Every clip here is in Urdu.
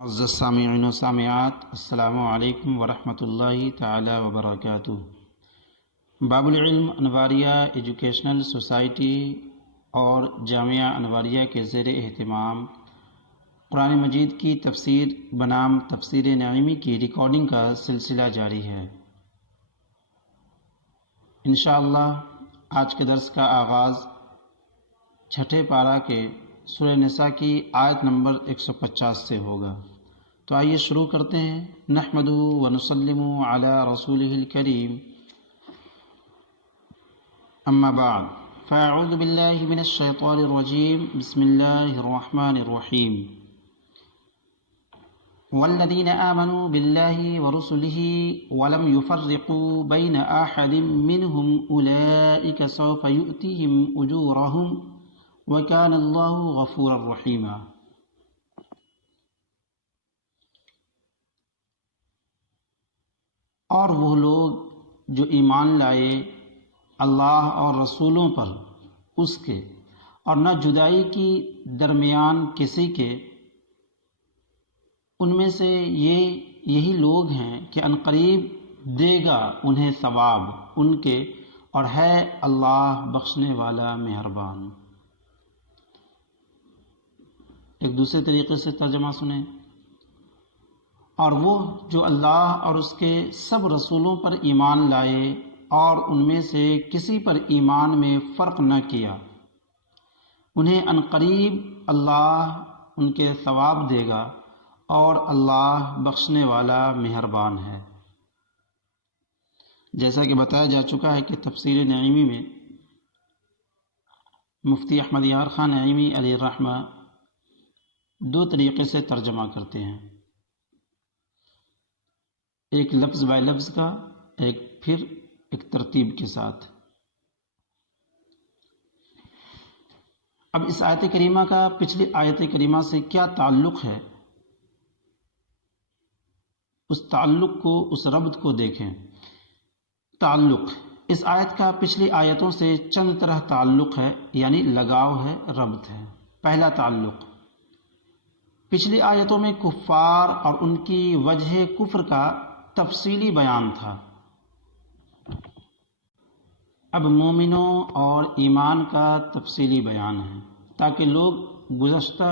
معزز سامعین و سامعات، السلام علیکم ورحمۃ اللہ تعالی وبرکاتہ۔ باب العلم انواریہ ایجوکیشنل سوسائٹی اور جامعہ انواریہ کے زیر اہتمام قرآن مجید کی تفسیر بنام تفسیر نعیمی کی ریکارڈنگ کا سلسلہ جاری ہے۔ انشاءاللہ آج کے درس کا آغاز چھٹے پارہ کے سورہ نساء کی آیت نمبر 150 سے ہوگا، تو آئیے شروع کرتے ہیں۔ نحمدہ ونسلم علی رسولہ الکریم، اما بعد فاعوذ باللہ من الشیطان الرجیم، بسم اللہ الرحمن الرحیم۔ والذین آمنوا باللہ ورسلہ ولم یفرقوا بین احد منہم اولئک سوف یؤتیہم اجورہم وَكَانَ اللَّهُ غَفُورًا رَحِيمًا۔ اور وہ لوگ جو ایمان لائے اللہ اور رسولوں پر اس کے، اور نہ جدائی کی درمیان کسی کے، ان میں سے یہی لوگ ہیں کہ عنقریب دے گا انہیں ثواب ان کے، اور ہے اللہ بخشنے والا مہربان۔ ایک دوسرے طریقے سے ترجمہ سنیں۔ اور وہ جو اللہ اور اس کے سب رسولوں پر ایمان لائے اور ان میں سے کسی پر ایمان میں فرق نہ کیا، انہیں عنقریب اللہ ان کے ثواب دے گا، اور اللہ بخشنے والا مہربان ہے۔ جیسا کہ بتایا جا چکا ہے کہ تفسیر نعیمی میں مفتی احمد یار خان نعیمی علیہ الرحمہ دو طریقے سے ترجمہ کرتے ہیں، ایک لفظ بائی لفظ کا، پھر ایک ترتیب کے ساتھ۔ اب اس آیت کریمہ کا پچھلی آیت کریمہ سے کیا تعلق ہے، اس تعلق کو، اس ربط کو دیکھیں۔ تعلق اس آیت کا پچھلی آیتوں سے چند طرح تعلق ہے، یعنی لگاؤ ہے، ربط ہے۔ پہلا تعلق، پچھلی آیتوں میں کفار اور ان کی وجہ کفر کا تفصیلی بیان تھا۔ اب مومنوں اور ایمان کا تفصیلی بیان ہے، تاکہ لوگ گزشتہ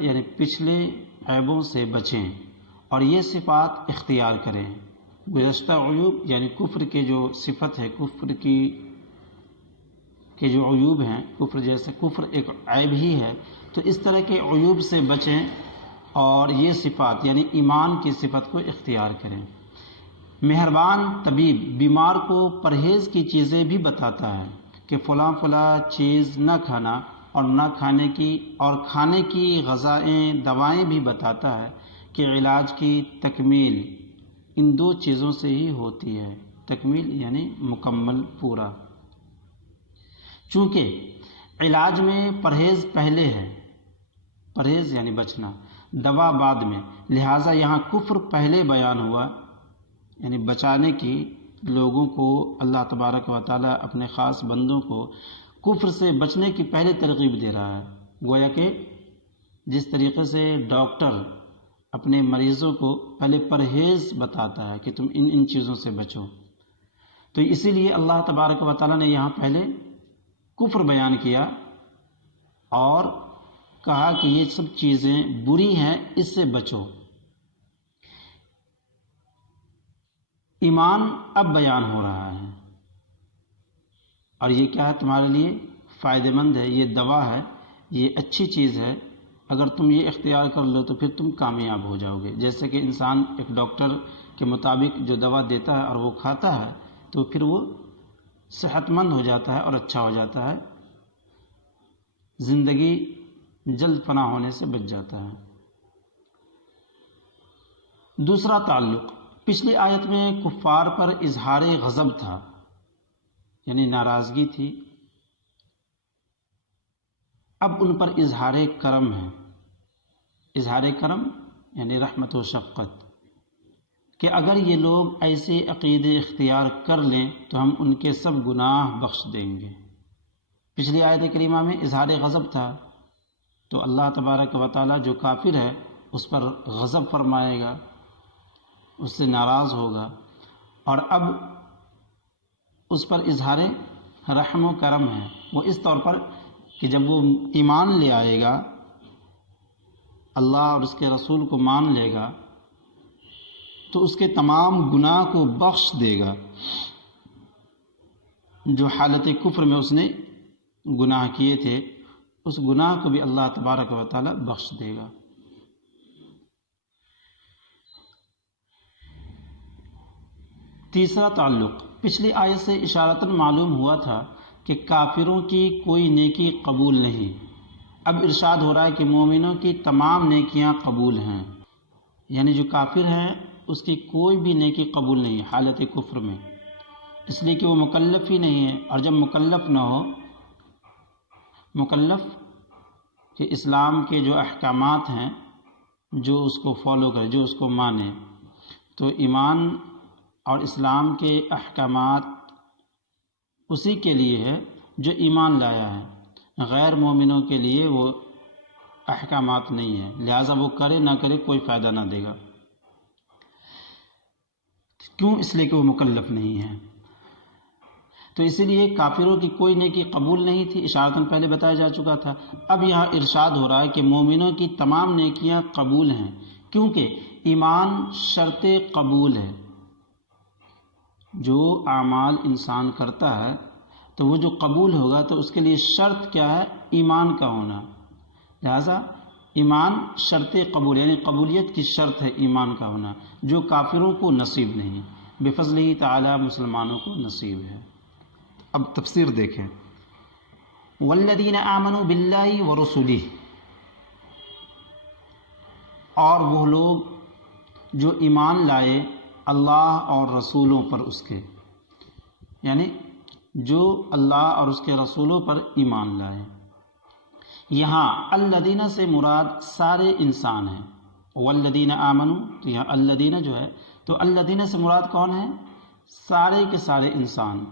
یعنی پچھلے عیبوں سے بچیں اور یہ صفات اختیار کریں۔ گزشتہ عیوب یعنی کفر کے جو صفت ہے، کفر کے جو عیوب ہیں، کفر جیسے کفر ایک عیب ہی ہے، تو اس طرح کے عیوب سے بچیں اور یہ صفات یعنی ایمان کی صفت کو اختیار کریں۔ مہربان طبیب بیمار کو پرہیز کی چیزیں بھی بتاتا ہے کہ فلاں چیز نہ کھانا، اور نہ کھانے کی، اور کھانے کی غذائیں، دوائیں بھی بتاتا ہے کہ علاج کی تکمیل ان دو چیزوں سے ہی ہوتی ہے۔ تکمیل یعنی مکمل، پورا۔ چونکہ علاج میں پرہیز پہلے ہے، پرہیز یعنی بچنا، دوا بعد میں، لہٰذا یہاں کفر پہلے بیان ہوا، یعنی بچانے کی لوگوں کو اللہ تبارک و تعالیٰ اپنے خاص بندوں کو کفر سے بچنے کی پہلے ترغیب دے رہا ہے۔ گویا کہ جس طریقے سے ڈاکٹر اپنے مریضوں کو پہلے پرہیز بتاتا ہے کہ تم ان چیزوں سے بچو، تو اسی لیے اللہ تبارک و تعالیٰ نے یہاں پہلے کفر بیان کیا اور کہا کہ یہ سب چیزیں بری ہیں، اس سے بچو۔ ایمان اب بیان ہو رہا ہے، اور یہ کیا ہے، تمہارے لیے فائدہ مند ہے، یہ دوا ہے، یہ اچھی چیز ہے، اگر تم یہ اختیار کر لو تو پھر تم کامیاب ہو جاؤ گے۔ جیسے کہ انسان ایک ڈاکٹر کے مطابق جو دوا دیتا ہے اور وہ کھاتا ہے تو پھر وہ صحت مند ہو جاتا ہے اور اچھا ہو جاتا ہے، زندگی جلد فنا ہونے سے بچ جاتا ہے۔ دوسرا تعلق، پچھلی آیت میں کفار پر اظہار غضب تھا، یعنی ناراضگی تھی، اب ان پر اظہار کرم ہے۔ اظہار کرم یعنی رحمت و شفقت، کہ اگر یہ لوگ ایسے عقیدے اختیار کر لیں تو ہم ان کے سب گناہ بخش دیں گے۔ پچھلی آیت کریمہ میں اظہار غضب تھا، تو اللہ تبارک و تعالیٰ جو کافر ہے اس پر غضب فرمائے گا، اس سے ناراض ہوگا، اور اب اس پر اظہار رحم و کرم ہے، وہ اس طور پر کہ جب وہ ایمان لے آئے گا، اللہ اور اس کے رسول کو مان لے گا، تو اس کے تمام گناہ کو بخش دے گا، جو حالت کفر میں اس نے گناہ کیے تھے اس گناہ کو بھی اللہ تبارک و تعالی بخش دے گا۔ تیسرا تعلق پچھلی آیت سے اشارتاً معلوم ہوا تھا کہ کافروں کی کوئی نیکی قبول نہیں، اب ارشاد ہو رہا ہے کہ مومنوں کی تمام نیکیاں قبول ہیں، یعنی جو کافر ہیں اس کی کوئی بھی نیکی قبول نہیں حالت کفر میں، اس لیے کہ وہ مکلف ہی نہیں ہے، اور جب مکلف نہ ہو، مکلف کہ اسلام کے جو احکامات ہیں جو اس کو فالو کرے، جو اس کو مانے، تو ایمان اور اسلام کے احکامات اسی کے لیے ہے جو ایمان لایا ہے، غیر مومنوں کے لیے وہ احکامات نہیں ہے، لہٰذا وہ کرے نہ کرے کوئی فائدہ نہ دے گا۔ کیوں؟ اس لیے کہ وہ مکلف نہیں ہے، تو اسی لیے کافروں کی کوئی نیکی قبول نہیں تھی، اشارتاً پہلے بتایا جا چکا تھا۔ اب یہاں ارشاد ہو رہا ہے کہ مومنوں کی تمام نیکیاں قبول ہیں، کیونکہ ایمان شرط قبول ہے۔ جو اعمال انسان کرتا ہے تو وہ جو قبول ہوگا تو اس کے لیے شرط کیا ہے؟ ایمان کا ہونا، لہذا ایمان شرط قبول، یعنی قبولیت کی شرط ہے ایمان کا ہونا، جو کافروں کو نصیب نہیں، بفضلہ تعالی مسلمانوں کو نصیب ہے۔ اب تفسیر دیکھیں، والذین آمنوا باللہ ورسلہ، اور وہ لوگ جو ایمان لائے اللہ اور رسولوں پر اس کے، یعنی جو اللہ اور اس کے رسولوں پر ایمان لائے۔ یہاں الذین سے مراد سارے انسان ہیں، والذین آمنوا، تو یہاں الذین جو ہے تو الذین سے مراد کون ہے؟ سارے کے سارے انسان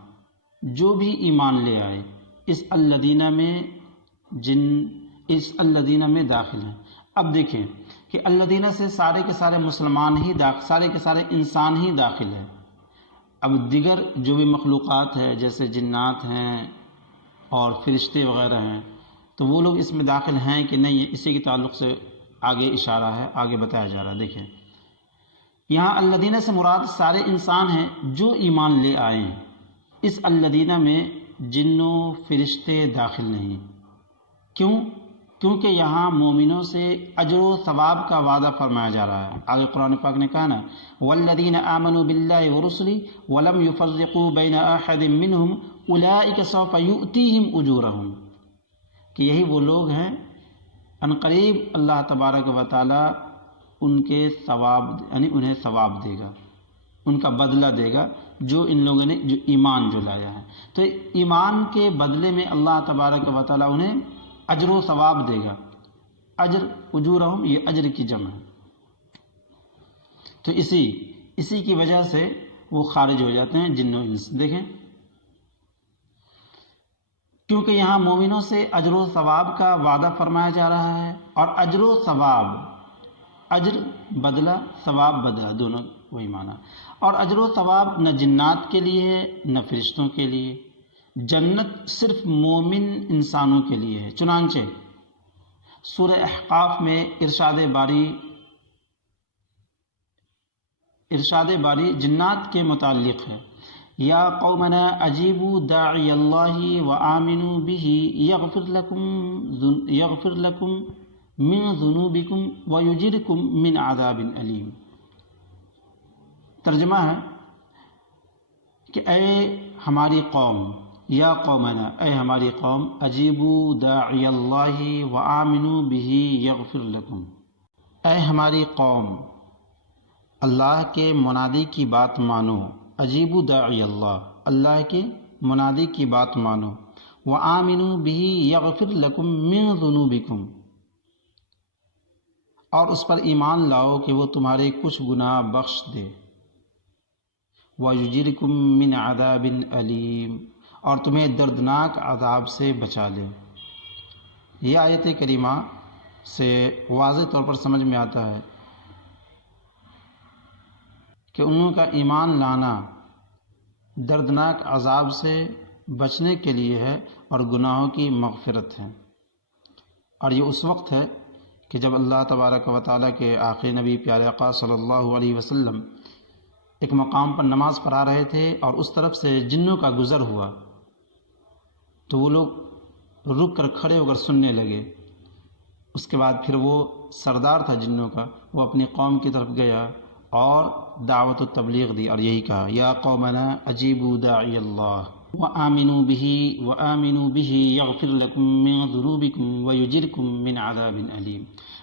جو بھی ایمان لے آئے، اس الذین میں اس الذین میں داخل ہیں۔ اب دیکھیں کہ الذین سے سارے کے سارے مسلمان ہی سارے کے سارے انسان ہی داخل ہیں۔ اب دیگر جو بھی مخلوقات ہے جیسے جنات ہیں اور فرشتے وغیرہ ہیں تو وہ لوگ اس میں داخل ہیں کہ نہیں ہے، اسی کے تعلق سے آگے اشارہ ہے، آگے بتایا جا رہا ہے۔ دیکھیں یہاں الذین سے مراد سارے انسان ہیں جو ایمان لے آئے ہیں، اس الذین میں جنوں فرشتے داخل نہیں۔ کیوں؟ کیونکہ یہاں مومنوں سے اجر و ثواب کا وعدہ فرمایا جا رہا ہے۔ آگے قرآن پاک نے کہا نا، والذین آمنوا باللہ ورسلہ ولم یفرقوا بین احد منہم اولئک سوف یؤتیہم اجورہم، کہ یہی وہ لوگ ہیں عنقریب اللہ تبارک و تعالی ان کے ثواب، یعنی انہیں ثواب دے گا، ان کا بدلہ دے گا، جو ان لوگوں نے جو ایمان جو لایا ہے، تو ایمان کے بدلے میں اللہ تبارک و تعالی انہیں اجر و ثواب دے گا۔ اجر اجورہم، یہ اجر کی جمع ہے، تو اسی کی وجہ سے وہ خارج ہو جاتے ہیں جن و انس۔ دیکھیں کیونکہ یہاں مومنوں سے اجر و ثواب کا وعدہ فرمایا جا رہا ہے، اور اجر و ثواب، اجر بدلہ، ثواب بدلہ، دونوں وہی معنی، اور اجر و ثواب نہ جنات کے لیے ہے نہ فرشتوں کے لیے، جنت صرف مومن انسانوں کے لیے ہے۔ چنانچہ سورہ احقاف میں ارشاد باری جنات کے متعلق ہے، یا قومنا اجیبوا داعی اللہ وآمنوا بہ یغفر لکم من ذنوبکم ویجرکم من عذاب علیم۔ ترجمہ ہے کہ اے ہماری قوم، یا قومنا، اے ہماری قوم، اجیبوا داعی اللہ وآمنوا بہ یغفر لکم، اے ہماری قوم اللہ کے منادی کی بات مانو، اجیبوا داعی اللہ، اللہ کے منادی کی بات مانو، وآمنوا بہ یغفر لکم من ذنوبکم، اور اس پر ایمان لاؤ کہ وہ تمہارے کچھ گناہ بخش دے، وَيُجِرْكُم مِّنْ عَذَابٍ أَلِيمٍ، اور تمہیں دردناک عذاب سے بچا لے۔ یہ آیت کریمہ سے واضح طور پر سمجھ میں آتا ہے کہ انہوں کا ایمان لانا دردناک عذاب سے بچنے کے لیے ہے اور گناہوں کی مغفرت ہے، اور یہ اس وقت ہے کہ جب اللہ تبارک و تعالیٰ کے آخری نبی پیارے آقا صلی اللہ علیہ وسلم ایک مقام پر نماز پڑھا رہے تھے اور اس طرف سے جنوں کا گزر ہوا تو وہ لوگ رک کر کھڑے ہو کر سننے لگے۔ اس کے بعد پھر وہ سردار تھا جنوں کا، وہ اپنی قوم کی طرف گیا اور دعوت و تبلیغ دی اور یہی کہا، یا قومنا اجیبوا داعی اللہ وآمنوا به یغفر لکم من ذنوبکم ویجرکم من عذاب علیم۔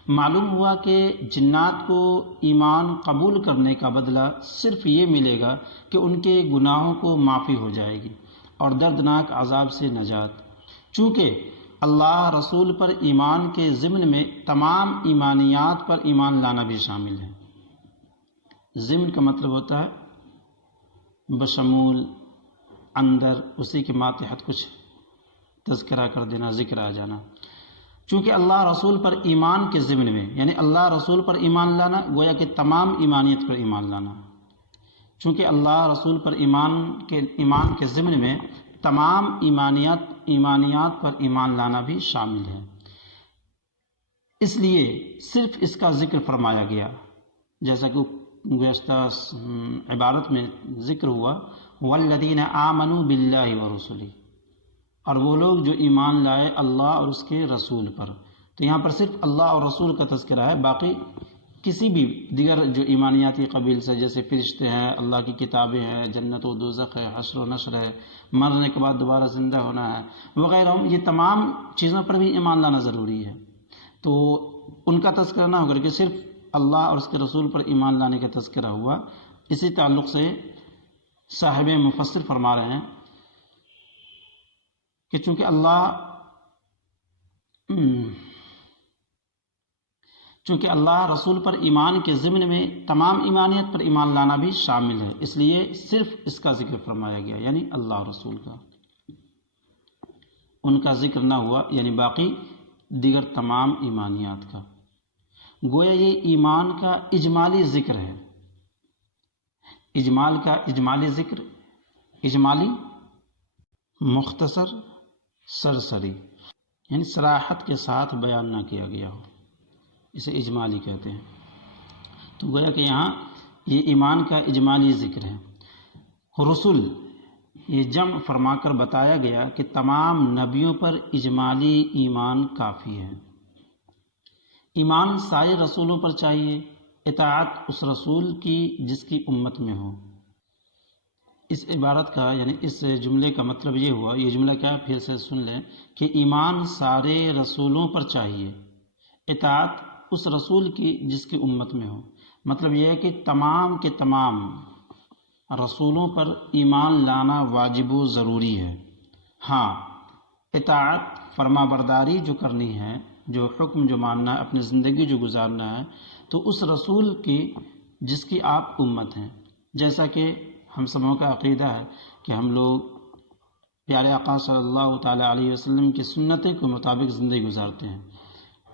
معلوم ہوا کہ جنات کو ایمان قبول کرنے کا بدلہ صرف یہ ملے گا کہ ان کے گناہوں کو معافی ہو جائے گی اور دردناک عذاب سے نجات۔ چونکہ اللہ رسول پر ایمان کے ضمن میں تمام ایمانیات پر ایمان لانا بھی شامل ہے۔ ضمن کا مطلب ہوتا ہے بشمول، اندر، اسی کے ماتحت کچھ تذکرہ کر دینا، ذکر آ جانا۔ چونکہ اللہ رسول پر ایمان کے ضمن میں، یعنی اللہ رسول پر ایمان لانا گویا کہ تمام ایمانیت پر ایمان لانا، چونکہ اللہ رسول پر ایمان کے ضمن میں تمام ایمانیات پر ایمان لانا بھی شامل ہے، اس لیے صرف اس کا ذکر فرمایا گیا، جیسا کہ گزشتہ عبارت میں ذکر ہوا، والذین آمنوا باللہ ورسلہ، اور وہ لوگ جو ایمان لائے اللہ اور اس کے رسول پر۔ تو یہاں پر صرف اللہ اور رسول کا تذکرہ ہے، باقی کسی بھی دیگر جو ایمانیاتی قبیل سے، جیسے فرشتے ہیں، اللہ کی کتابیں ہیں، جنت و دوزخ ہے، حشر و نشر ہے، مرنے کے بعد دوبارہ زندہ ہونا ہے وغیرہ، یہ تمام چیزوں پر بھی ایمان لانا ضروری ہے۔ تو ان کا تذکرہ نہ ہو کر کے صرف اللہ اور اس کے رسول پر ایمان لانے کا تذکرہ ہوا۔ اسی تعلق سے صاحب مفسر فرما رہے ہیں کہ چونکہ اللہ رسول پر ایمان کے ضمن میں تمام ایمانیت پر ایمان لانا بھی شامل ہے، اس لیے صرف اس کا ذکر فرمایا گیا، یعنی اللہ اور رسول کا، ان کا ذکر نہ ہوا، یعنی باقی دیگر تمام ایمانیات کا۔ گویا یہ ایمان کا اجمالی ذکر ہے۔ اجمالی ذکر، اجمالی مختصر، سرسری، یعنی صراحت کے ساتھ بیان نہ کیا گیا ہو، اسے اجمالی کہتے ہیں۔ تو گویا کہ یہاں یہ ایمان کا اجمالی ذکر ہے۔ رسول یہ جمع فرما کر بتایا گیا کہ تمام نبیوں پر اجمالی ایمان کافی ہے۔ ایمان سارے رسولوں پر چاہیے، اطاعت اس رسول کی جس کی امت میں ہو۔ اس عبارت کا یعنی اس جملے کا مطلب یہ ہوا، یہ جملہ کیا ہے پھر سے سن لیں، کہ ایمان سارے رسولوں پر چاہیے، اطاعت اس رسول کی جس کی امت میں ہو۔ مطلب یہ ہے کہ تمام کے تمام رسولوں پر ایمان لانا واجب و ضروری ہے۔ ہاں، اطاعت، فرما برداری جو کرنی ہے، جو حکم جو ماننا ہے، اپنی زندگی جو گزارنا ہے، تو اس رسول کی جس کی آپ امت ہیں۔ جیسا کہ ہم سبوں کا عقیدہ ہے کہ ہم لوگ پیارے آقا صلی اللہ تعالیٰ علیہ وسلم کی سنتیں کے مطابق زندگی گزارتے ہیں۔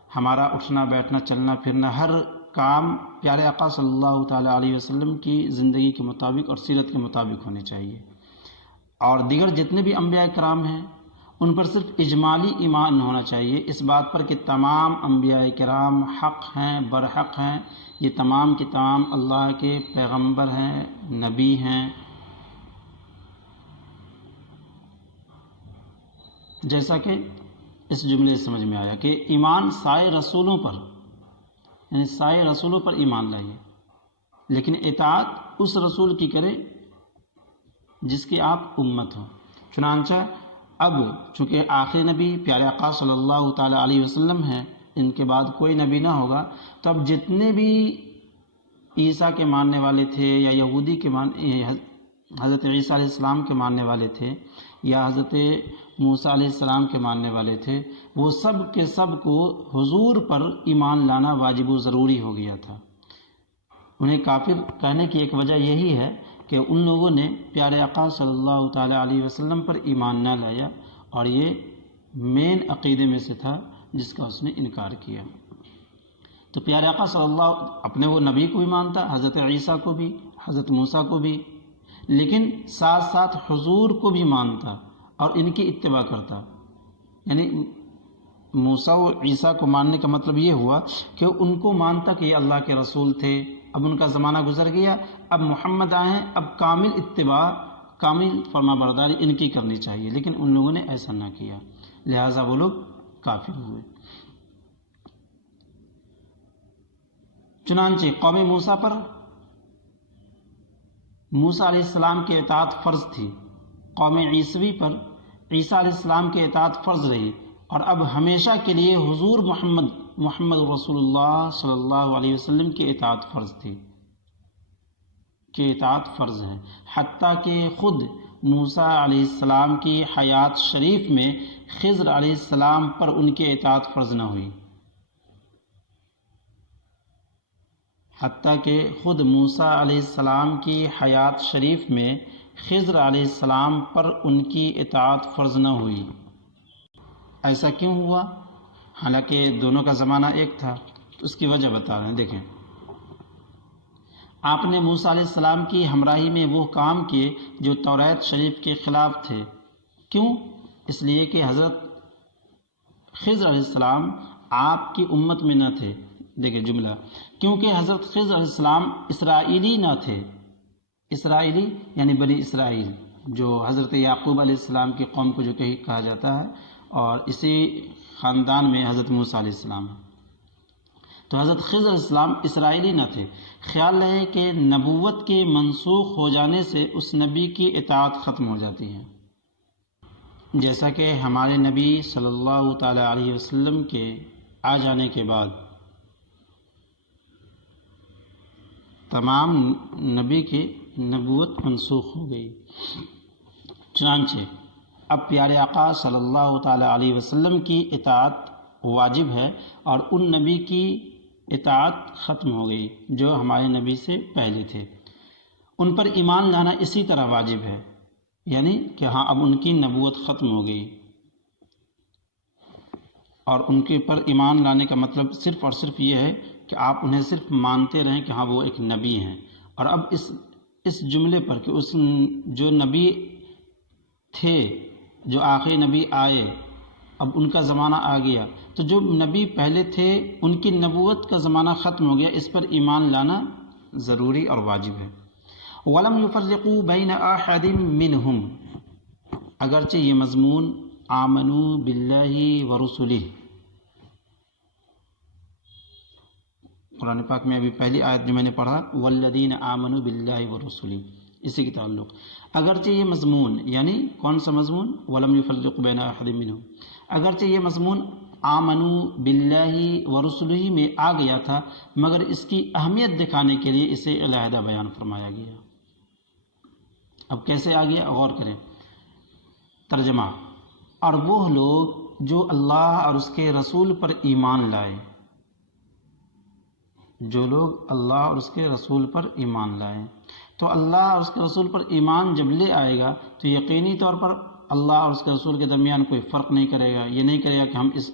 ہمارا اٹھنا بیٹھنا چلنا پھرنا ہر کام پیارے آقا صلی اللہ تعالیٰ علیہ وسلم کی زندگی کے مطابق اور سیرت کے مطابق ہونے چاہیے۔ اور دیگر جتنے بھی انبیاء کرام ہیں ان پر صرف اجمالی ایمان ہونا چاہیے، اس بات پر کہ تمام انبیاء کرام حق ہیں، برحق ہیں، یہ تمام کے تمام اللہ کے پیغمبر ہیں، نبی ہیں۔ جیسا کہ اس جملے سے سمجھ میں آیا کہ ایمان سائے رسولوں پر، یعنی سائے رسولوں پر ایمان لائیے، لیکن اطاعت اس رسول کی کرے جس کی آپ امت ہو۔ چنانچہ اب چونکہ آخری نبی پیارے آقا صلی اللہ تعالیٰ علیہ وسلم ہیں، ان کے بعد کوئی نبی نہ ہوگا، تو اب جتنے بھی عیسیٰ کے ماننے والے تھے یا یہودی کے حضرت عیسیٰ علیہ السلام کے ماننے والے تھے یا حضرت موسیٰ علیہ السلام کے ماننے والے تھے، وہ سب کے سب کو حضور پر ایمان لانا واجب و ضروری ہو گیا تھا۔ انہیں کافر کہنے کی ایک وجہ یہی ہے کہ ان لوگوں نے پیارے آقا صلی اللہ تعالیٰ علیہ وسلم پر ایمان نہ لایا، اور یہ مین عقیدے میں سے تھا جس کا اس نے انکار کیا۔ تو پیارے آقا صلی اللہ اپنے وہ نبی کو بھی مانتا، حضرت عیسیٰ کو بھی، حضرت موسیٰ کو بھی، لیکن ساتھ ساتھ حضور کو بھی مانتا اور ان کی اتباع کرتا۔ یعنی موسیٰ و عیسیٰ کو ماننے کا مطلب یہ ہوا کہ ان کو مانتا کہ یہ اللہ کے رسول تھے، اب ان کا زمانہ گزر گیا، اب محمد آئے ہیں، اب کامل اتباع، کامل فرما برداری ان کی کرنی چاہیے، لیکن ان لوگوں نے ایسا نہ کیا، لہٰذا وہ لوگ کافر ہوئے۔ چنانچہ قوم موسیٰ پر موسیٰ علیہ السلام کی اطاعت فرض تھی، قوم عیسوی پر عیسیٰ علیہ السلام کی اطاعت فرض رہی، اور اب ہمیشہ کے لیے حضور محمد رسول اللہ صلی اللہ علیہ وسلم کی اطاعت فرض تھی، کہ اطاعت فرض ہے، حتیٰ کہ خود موسیٰ علیہ السلام کی حیات شریف میں خضر علیہ السلام پر ان کی اطاعت فرض نہ ہوئی، حتیٰ کہ خود موسیٰ علیہ السلام کی حیات شریف میں خضر علیہ السلام پر ان کی اطاعت فرض نہ ہوئی۔ ایسا کیوں ہوا؟ حالانکہ دونوں کا زمانہ ایک تھا، تو اس کی وجہ بتا رہے ہیں۔ دیکھیں، آپ نے موسیٰ علیہ السلام کی ہمراہی میں وہ کام کیے جو توریت شریف کے خلاف تھے۔ کیوں؟ اس لیے کہ حضرت خضر علیہ السلام آپ کی امت میں نہ تھے۔ دیکھیں جملہ، کیونکہ حضرت خضر علیہ السلام اسرائیلی نہ تھے۔ اسرائیلی یعنی بنی اسرائیل، جو حضرت یعقوب علیہ السلام کی قوم کو جو کہا جاتا ہے، اور اسی خاندان میں حضرت موسیٰ علیہ السلام۔ تو حضرت خضر علیہ السلام اسرائیلی نہ تھے۔ خیال رہے کہ نبوت کے منسوخ ہو جانے سے اس نبی کی اطاعت ختم ہو جاتی ہے، جیسا کہ ہمارے نبی صلی اللہ تعالی علیہ وسلم کے آ جانے کے بعد تمام نبی کی نبوت منسوخ ہو گئی۔ چنانچہ اب پیارے آقا صلی اللہ تعالی علیہ وسلم کی اطاعت واجب ہے، اور ان نبی کی اطاعت ختم ہو گئی جو ہمارے نبی سے پہلے تھے۔ ان پر ایمان لانا اسی طرح واجب ہے، یعنی کہ ہاں اب ان کی نبوت ختم ہو گئی، اور ان کے پر ایمان لانے کا مطلب صرف اور صرف یہ ہے کہ آپ انہیں صرف مانتے رہیں کہ ہاں وہ ایک نبی ہیں۔ اور اب اس جملے پر کہ اس جو نبی تھے، جو آخری نبی آئے، اب ان کا زمانہ آ گیا، تو جو نبی پہلے تھے ان کی نبوت کا زمانہ ختم ہو گیا، اس پر ایمان لانا ضروری اور واجب ہے۔ وَلَمْ يُفَرِّقُوا بَيْنَ أَحَدٍ مِّنْهُمْ، اگرچہ یہ مضمون آمنوا باللہ ورسلہ، قرآن پاک میں ابھی پہلی آیت جو میں نے پڑھا والذین آمنوا باللہ ورسلہ، اسی کی تعلق، اگرچہ یہ مضمون، یعنی کون سا مضمون؟ وَلَمْ يُفَرِّقُوا بَيْنَ أَحَدٍ مِّنْهُمْ، اگرچہ یہ مضمون آمنوا باللہ ورسلہ میں آ گیا تھا، مگر اس کی اہمیت دکھانے کے لیے اسے علیحدہ بیان فرمایا گیا۔ اب کیسے آ گیا؟ غور کریں۔ ترجمہ، اور وہ لوگ جو اللہ اور اس کے رسول پر ایمان لائے، جو لوگ اللہ اور اس کے رسول پر ایمان لائے، تو اللہ اور اس کے رسول پر ایمان جب لے آئے گا تو یقینی طور پر اللہ اور اس کے رسول کے درمیان کوئی فرق نہیں کرے گا۔ یہ نہیں کرے گا کہ ہم اس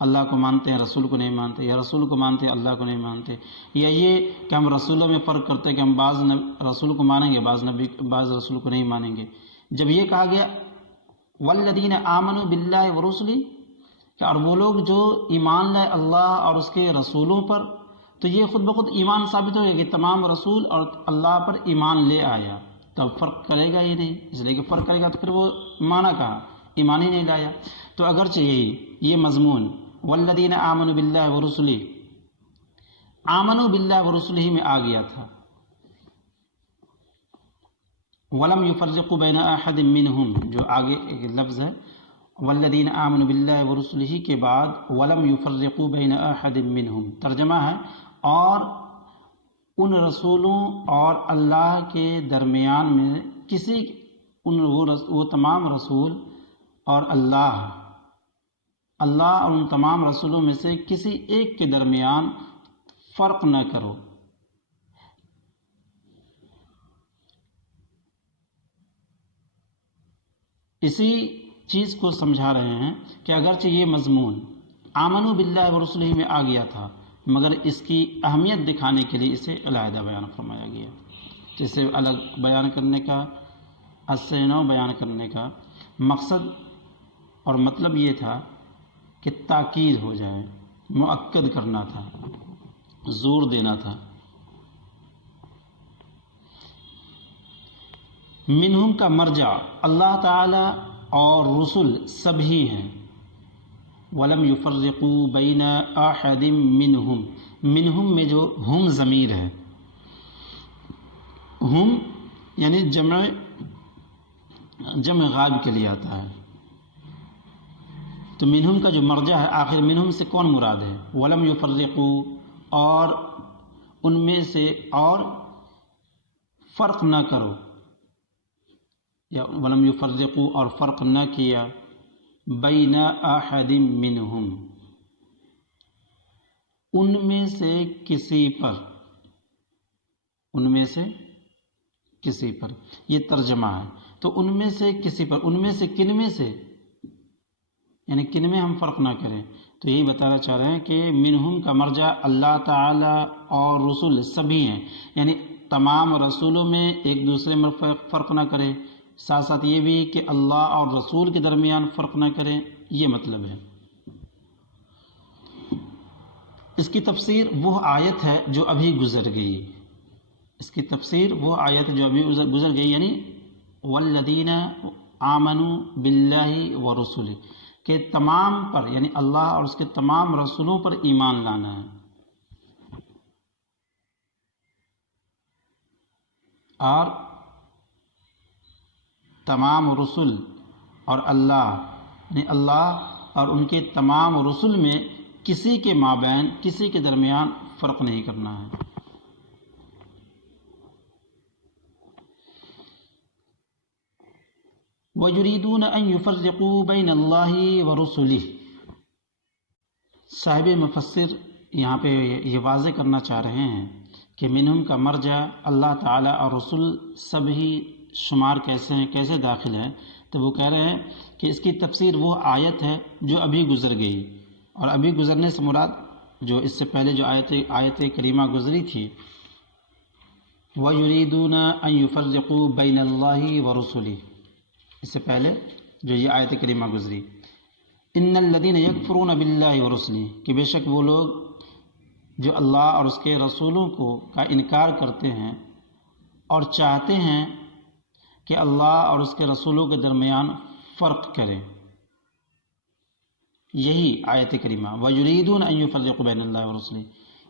اللہ کو مانتے ہیں رسول کو نہیں مانتے، یا رسول کو مانتے ہیں اللہ کو نہیں مانتے، یا یہ کہ ہم رسولوں میں فرق کرتے ہیں کہ ہم بعض رسول کو مانیں گے، بعض رسول کو نہیں مانیں گے۔ جب یہ کہا گیا والذین آمنوا باللہ ورسلہ، کہ اور وہ لوگ جو ایمان لائے اللہ اور اس کے رسولوں پر، تو یہ خود بخود ایمان ثابت ہو گیا کہ تمام رسول اور اللہ پر ایمان لے آیا، تو اب فرق کرے گا ہی نہیں، اس لیے کہ فرق کرے گا تو پھر وہ مانا کہا، ایمان ہی نہیں لایا۔ تو اگرچہ یہ مضمون والذین آمنوا باللہ ورسلہ، آمنوا باللہ ورسلہ میں آ گیا تھا، ولم يفرقوا بین احد منہم، جو آگے ایک لفظ ہے والذین آمنوا باللہ ورسلہ کے بعد ولم يفرقوا بین احد منہم، ترجمہ ہے اور ان رسولوں اور اللہ کے درمیان میں وہ تمام رسول اور اللہ اور ان تمام رسولوں میں سے کسی ایک کے درمیان فرق نہ کرو۔ اسی چیز کو سمجھا رہے ہیں کہ اگرچہ یہ مضمون آمنوا باللہ ورسلہ میں آ گیا تھا، مگر اس کی اہمیت دکھانے کے لیے اسے علیحدہ بیان فرمایا گیا. جیسے الگ بیان کرنے کا، اصل نو بیان کرنے کا مقصد اور مطلب یہ تھا کہ تاکید ہو جائے، مؤکد کرنا تھا، زور دینا تھا. منہم کا مرجع اللہ تعالی اور رسول سب ہی ہیں. ولم یفرقوا بین احد منہم، منہم میں جو ہم ضمیر ہے، ہم یعنی جمع غائب کے لیے آتا ہے. تو منہم کا جو مرجع ہے، آخر منہم سے کون مراد ہے؟ ولم یفرقوا، اور ان میں سے اور فرق نہ کرو، یا ولم یفرقوا اور فرق نہ کیا، بین احد منہم ان میں سے کسی پر، ان میں سے کسی پر، یہ ترجمہ ہے. تو ان میں سے کسی پر، ان میں سے کن میں سے، یعنی کن میں ہم فرق نہ کریں. تو یہی بتانا چاہ رہے ہیں کہ منہم کا مرجع اللہ تعالی اور رسول سبھی ہیں، یعنی تمام رسولوں میں ایک دوسرے میں فرق نہ کریں، ساتھ ساتھ یہ بھی کہ اللہ اور رسول کے درمیان فرق نہ کریں، یہ مطلب ہے. اس کی تفسیر وہ آیت ہے جو ابھی گزر گئی، اس کی تفسیر وہ آیت جو ابھی گزر گئی، یعنی والذین آمنوا باللہ ورسلہ، کہ تمام پر، یعنی اللہ اور اس کے تمام رسولوں پر ایمان لانا ہے. اور تمام رسل اور اللہ، یعنی اللہ اور ان کے تمام رسل میں کسی کے مابین، کسی کے درمیان فرق نہیں کرنا ہے. وَيُرِيدُونَ أَن يُفَرِّقُوا بَيْنَ اللَّهِ وَرُسُلِهِ، صاحب مفسر یہاں پہ یہ واضح کرنا چاہ رہے ہیں کہ منہم کا مرجع اللہ تعالیٰ اور رسول سب ہی شمار کیسے ہیں، کیسے داخل ہیں. تو وہ کہہ رہے ہیں کہ اس کی تفسیر وہ آیت ہے جو ابھی گزر گئی، اور ابھی گزرنے سے مراد جو اس سے پہلے جو آیت کریمہ گزری تھی، وَيُرِيدُونَ أَن يُفَرِّقُوا بَيْنَ اللَّهِ وَرُسُلِهِ، اس سے پہلے جو یہ آیت کریمہ گزری، ان الذین یکفرون باللہ ورسلہ، کہ بے شک وہ لوگ جو اللہ اور اس کے رسولوں کا انکار کرتے ہیں اور چاہتے ہیں کہ اللہ اور اس کے رسولوں کے درمیان فرق کریں. یہی آیت کریمہ وَيُرِيدُونَ أَن يُفَرِّقُوا بَيْنَ اللَّهِ وَرُسُلِهِ،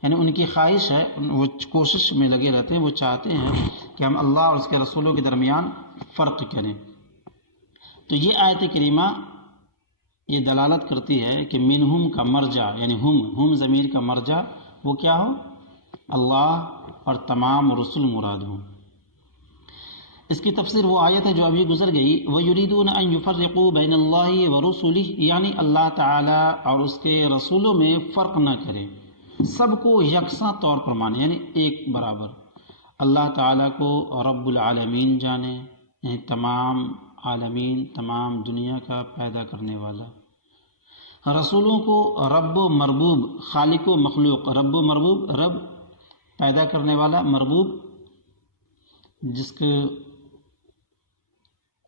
یعنی ان کی خواہش ہے، وہ کوشش میں لگے رہتے ہیں، وہ چاہتے ہیں کہ ہم اللہ اور اس کے رسولوں کے درمیان فرق کریں. تو یہ آیت کریمہ یہ دلالت کرتی ہے کہ منہم کا مرجع، یعنی ہم ضمیر کا مرجع وہ کیا ہو؟ اللہ اور تمام رسول مراد ہوں. اس کی تفسیر وہ آیت ہے جو ابھی گزر گئی، وَيُرِيدُونَ أَن يُفَرِّقُوا بَيْنَ اللَّهِ وَرُسُلِهِ، یعنی اللہ تعالیٰ اور اس کے رسولوں میں فرق نہ کرے، سب کو یکساں طور پر مانے، یعنی ایک برابر. اللہ تعالیٰ کو رب العالمین جانے، یعنی تمام عالمین، تمام دنیا کا پیدا کرنے والا. رسولوں کو رب و مربوب، خالق و مخلوق، رب و مربوب، رب پیدا کرنے والا، مربوب جس کو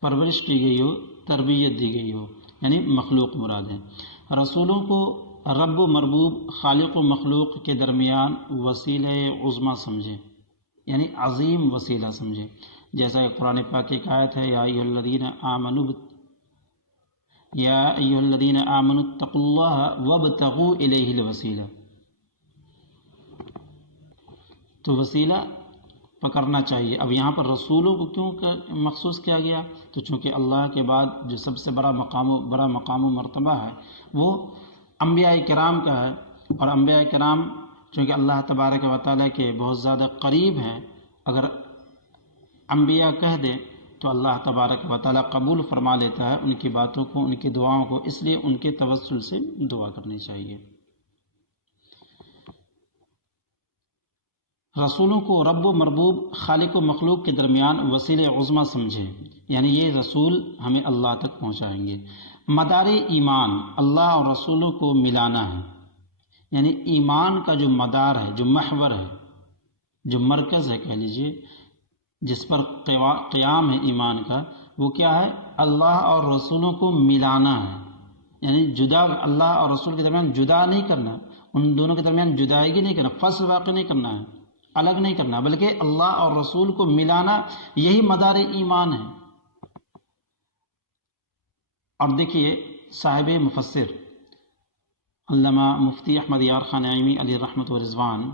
پرورش کی گئی ہو، تربیت دی گئی ہو، یعنی مخلوق مراد ہے. رسولوں کو رب و مربوب، خالق و مخلوق کے درمیان وسیلہ عظمیٰ سمجھیں، یعنی عظیم وسیلہ سمجھیں. جیسا کہ قرآن پاک کی ایک آیت ہے، یا ایھا الذین آمنوا اتقوا اللہ وابتغوا الیہ الوسیلہ. تو وسیلہ پکڑنا چاہیے. اب یہاں پر رسولوں کو کیوں مخصوص کیا گیا؟ تو چونکہ اللہ کے بعد جو سب سے بڑا مقام و مرتبہ ہے وہ انبیاء کرام کا ہے، اور انبیاء کرام چونکہ اللہ تبارک و تعالیٰ کے بہت زیادہ قریب ہیں، اگر انبیاء کہہ دیں تو اللہ تبارک و تعالیٰ قبول فرما لیتا ہے ان کی باتوں کو، ان کی دعاؤں کو، اس لیے ان کے توسل سے دعا کرنی چاہیے. رسولوں کو رب و مربوب، خالق و مخلوق کے درمیان وسیلہ عظمیٰ سمجھیں، یعنی یہ رسول ہمیں اللہ تک پہنچائیں گے. مدار ایمان اللہ اور رسولوں کو ملانا ہے، یعنی ایمان کا جو مدار ہے، جو محور ہے، جو مرکز ہے کہہ لیجئے، جس پر قیام ہے ایمان کا، وہ کیا ہے؟ اللہ اور رسولوں کو ملانا ہے، یعنی جدا اللہ اور رسول کے درمیان جدا نہیں کرنا، ان دونوں کے درمیان جدائیگی نہیں کرنا، فصل واقع نہیں کرنا ہے، الگ نہیں کرنا، بلکہ اللہ اور رسول کو ملانا، یہی مدار ایمان ہے۔ اور دیکھیے صاحب مفسر علامہ مفتی احمد یار خان نعیمی علیہ رحمۃ و رضوان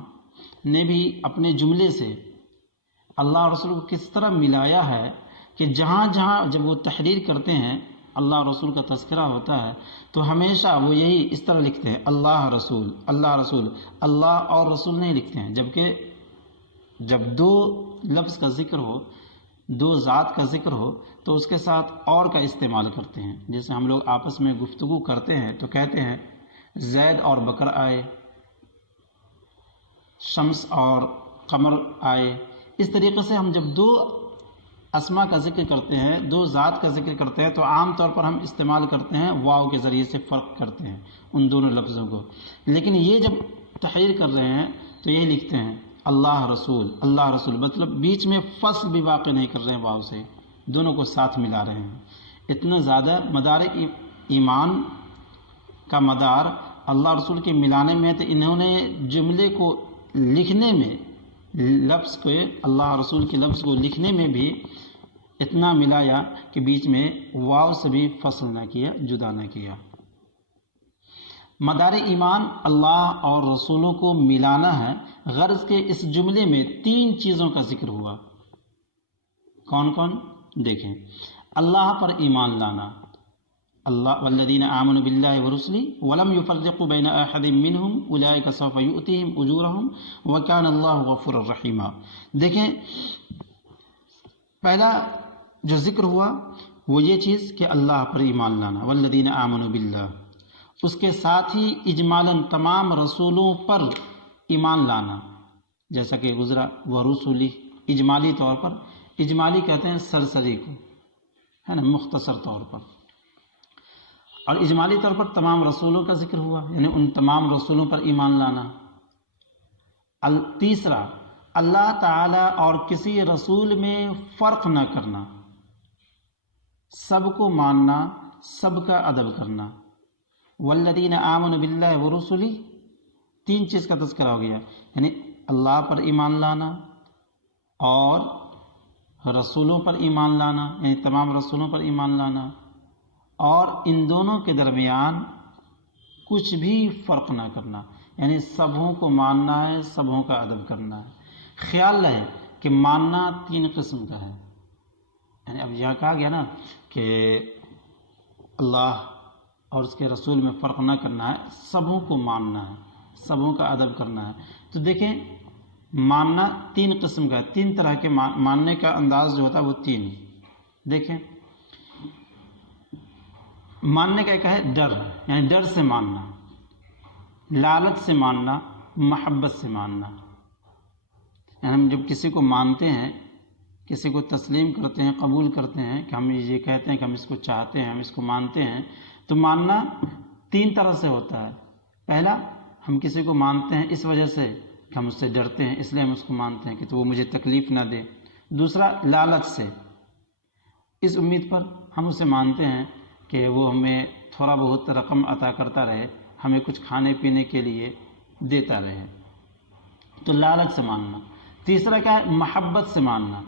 نے بھی اپنے جملے سے اللہ اور رسول کو کس طرح ملایا ہے کہ جہاں جہاں جب وہ تحریر کرتے ہیں، اللہ اور رسول کا تذکرہ ہوتا ہے، تو ہمیشہ وہ یہی اس طرح لکھتے ہیں، اللہ رسول، اللہ رسول، اللہ اور رسول نہیں لکھتے ہیں، جبکہ جب دو لفظ کا ذکر ہو، دو ذات کا ذکر ہو، تو اس کے ساتھ اور کا استعمال کرتے ہیں۔ جیسے ہم لوگ آپس میں گفتگو کرتے ہیں تو کہتے ہیں زید اور بکر آئے، شمس اور قمر آئے۔ اس طریقے سے ہم جب دو اسما کا ذکر کرتے ہیں، دو ذات کا ذکر کرتے ہیں، تو عام طور پر ہم استعمال کرتے ہیں واو کے ذریعے سے فرق کرتے ہیں ان دونوں لفظوں کو، لیکن یہ جب تحریر کر رہے ہیں تو یہی لکھتے ہیں اللہ رسول، اللہ رسول، مطلب بیچ میں فصل بھی واقع نہیں کر رہے ہیں واو سے، دونوں کو ساتھ ملا رہے ہیں۔ اتنا زیادہ مدار ایمان کا مدار اللہ رسول کے ملانے میں، تو انہوں نے جملے کو لکھنے میں، لفظ کو، اللہ رسول کے لفظ کو لکھنے میں بھی اتنا ملایا کہ بیچ میں واو سے بھی فصل نہ کیا، جدا نہ کیا۔ مدار ایمان اللہ اور رسولوں کو ملانا ہے، غرض کے اس جملے میں 3 چیزوں کا ذکر ہوا۔ کون کون؟ دیکھیں، اللہ پر ایمان لانا، اللہ والذین آمنوا باللہ ورسلہ ولم یفرقوا بین احد منہم اولئک سوف یؤتیہم اجورہم وکان اللہ غفورا رحیما۔ دیکھیں، پہلا جو ذکر ہوا وہ یہ چیز کہ اللہ پر ایمان لانا، والذین آمنوا باللہ، اس کے ساتھ ہی اجمالاً تمام رسولوں پر ایمان لانا، جیسا کہ گزرا ورسلہ، اجمالی طور پر، اجمالی کہتے ہیں سرسری کو، ہے نا، مختصر طور پر، اور اجمالی طور پر تمام رسولوں کا ذکر ہوا، یعنی ان تمام رسولوں پر ایمان لانا۔ تیسرا، اللہ تعالی اور کسی رسول میں فرق نہ کرنا، سب کو ماننا، سب کا ادب کرنا۔ والذین آمنوا باللہ ورسلہ، 3 چیز کا تذکرہ ہو گیا، یعنی اللہ پر ایمان لانا اور رسولوں پر ایمان لانا، یعنی تمام رسولوں پر ایمان لانا، اور ان دونوں کے درمیان کچھ بھی فرق نہ کرنا، یعنی سبوں کو ماننا ہے، سبوں کا ادب کرنا ہے۔ خیال رہے کہ ماننا 3 قسم کا ہے، یعنی اب یہاں کہا گیا نا کہ اللہ اور اس کے رسول میں فرق نہ کرنا ہے، سبوں کو ماننا ہے، سبوں کا ادب کرنا ہے۔ تو دیکھیں، ماننا 3 قسم کا ہے، 3 طرح کے ماننے کا انداز جو ہوتا ہے وہ 3۔ دیکھیں، ماننے کا ایک ہے ڈر، یعنی ڈر سے ماننا، لالچ سے ماننا، محبت سے ماننا۔ یعنی ہم جب کسی کو مانتے ہیں، کسی کو تسلیم کرتے ہیں، قبول کرتے ہیں، کہ ہم یہ کہتے ہیں کہ ہم اس کو چاہتے ہیں، ہم اس کو مانتے ہیں، تو ماننا 3 طرح سے ہوتا ہے۔ پہلا، ہم کسی کو مانتے ہیں اس وجہ سے کہ ہم اس سے ڈرتے ہیں، اس لیے ہم اس کو مانتے ہیں کہ تو وہ مجھے تکلیف نہ دے۔ دوسرا، لالچ سے، اس امید پر ہم اسے مانتے ہیں کہ وہ ہمیں تھوڑا بہت رقم عطا کرتا رہے، ہمیں کچھ کھانے پینے کے لیے دیتا رہے، تو لالچ سے ماننا۔ تیسرا کیا ہے؟ محبت سے ماننا،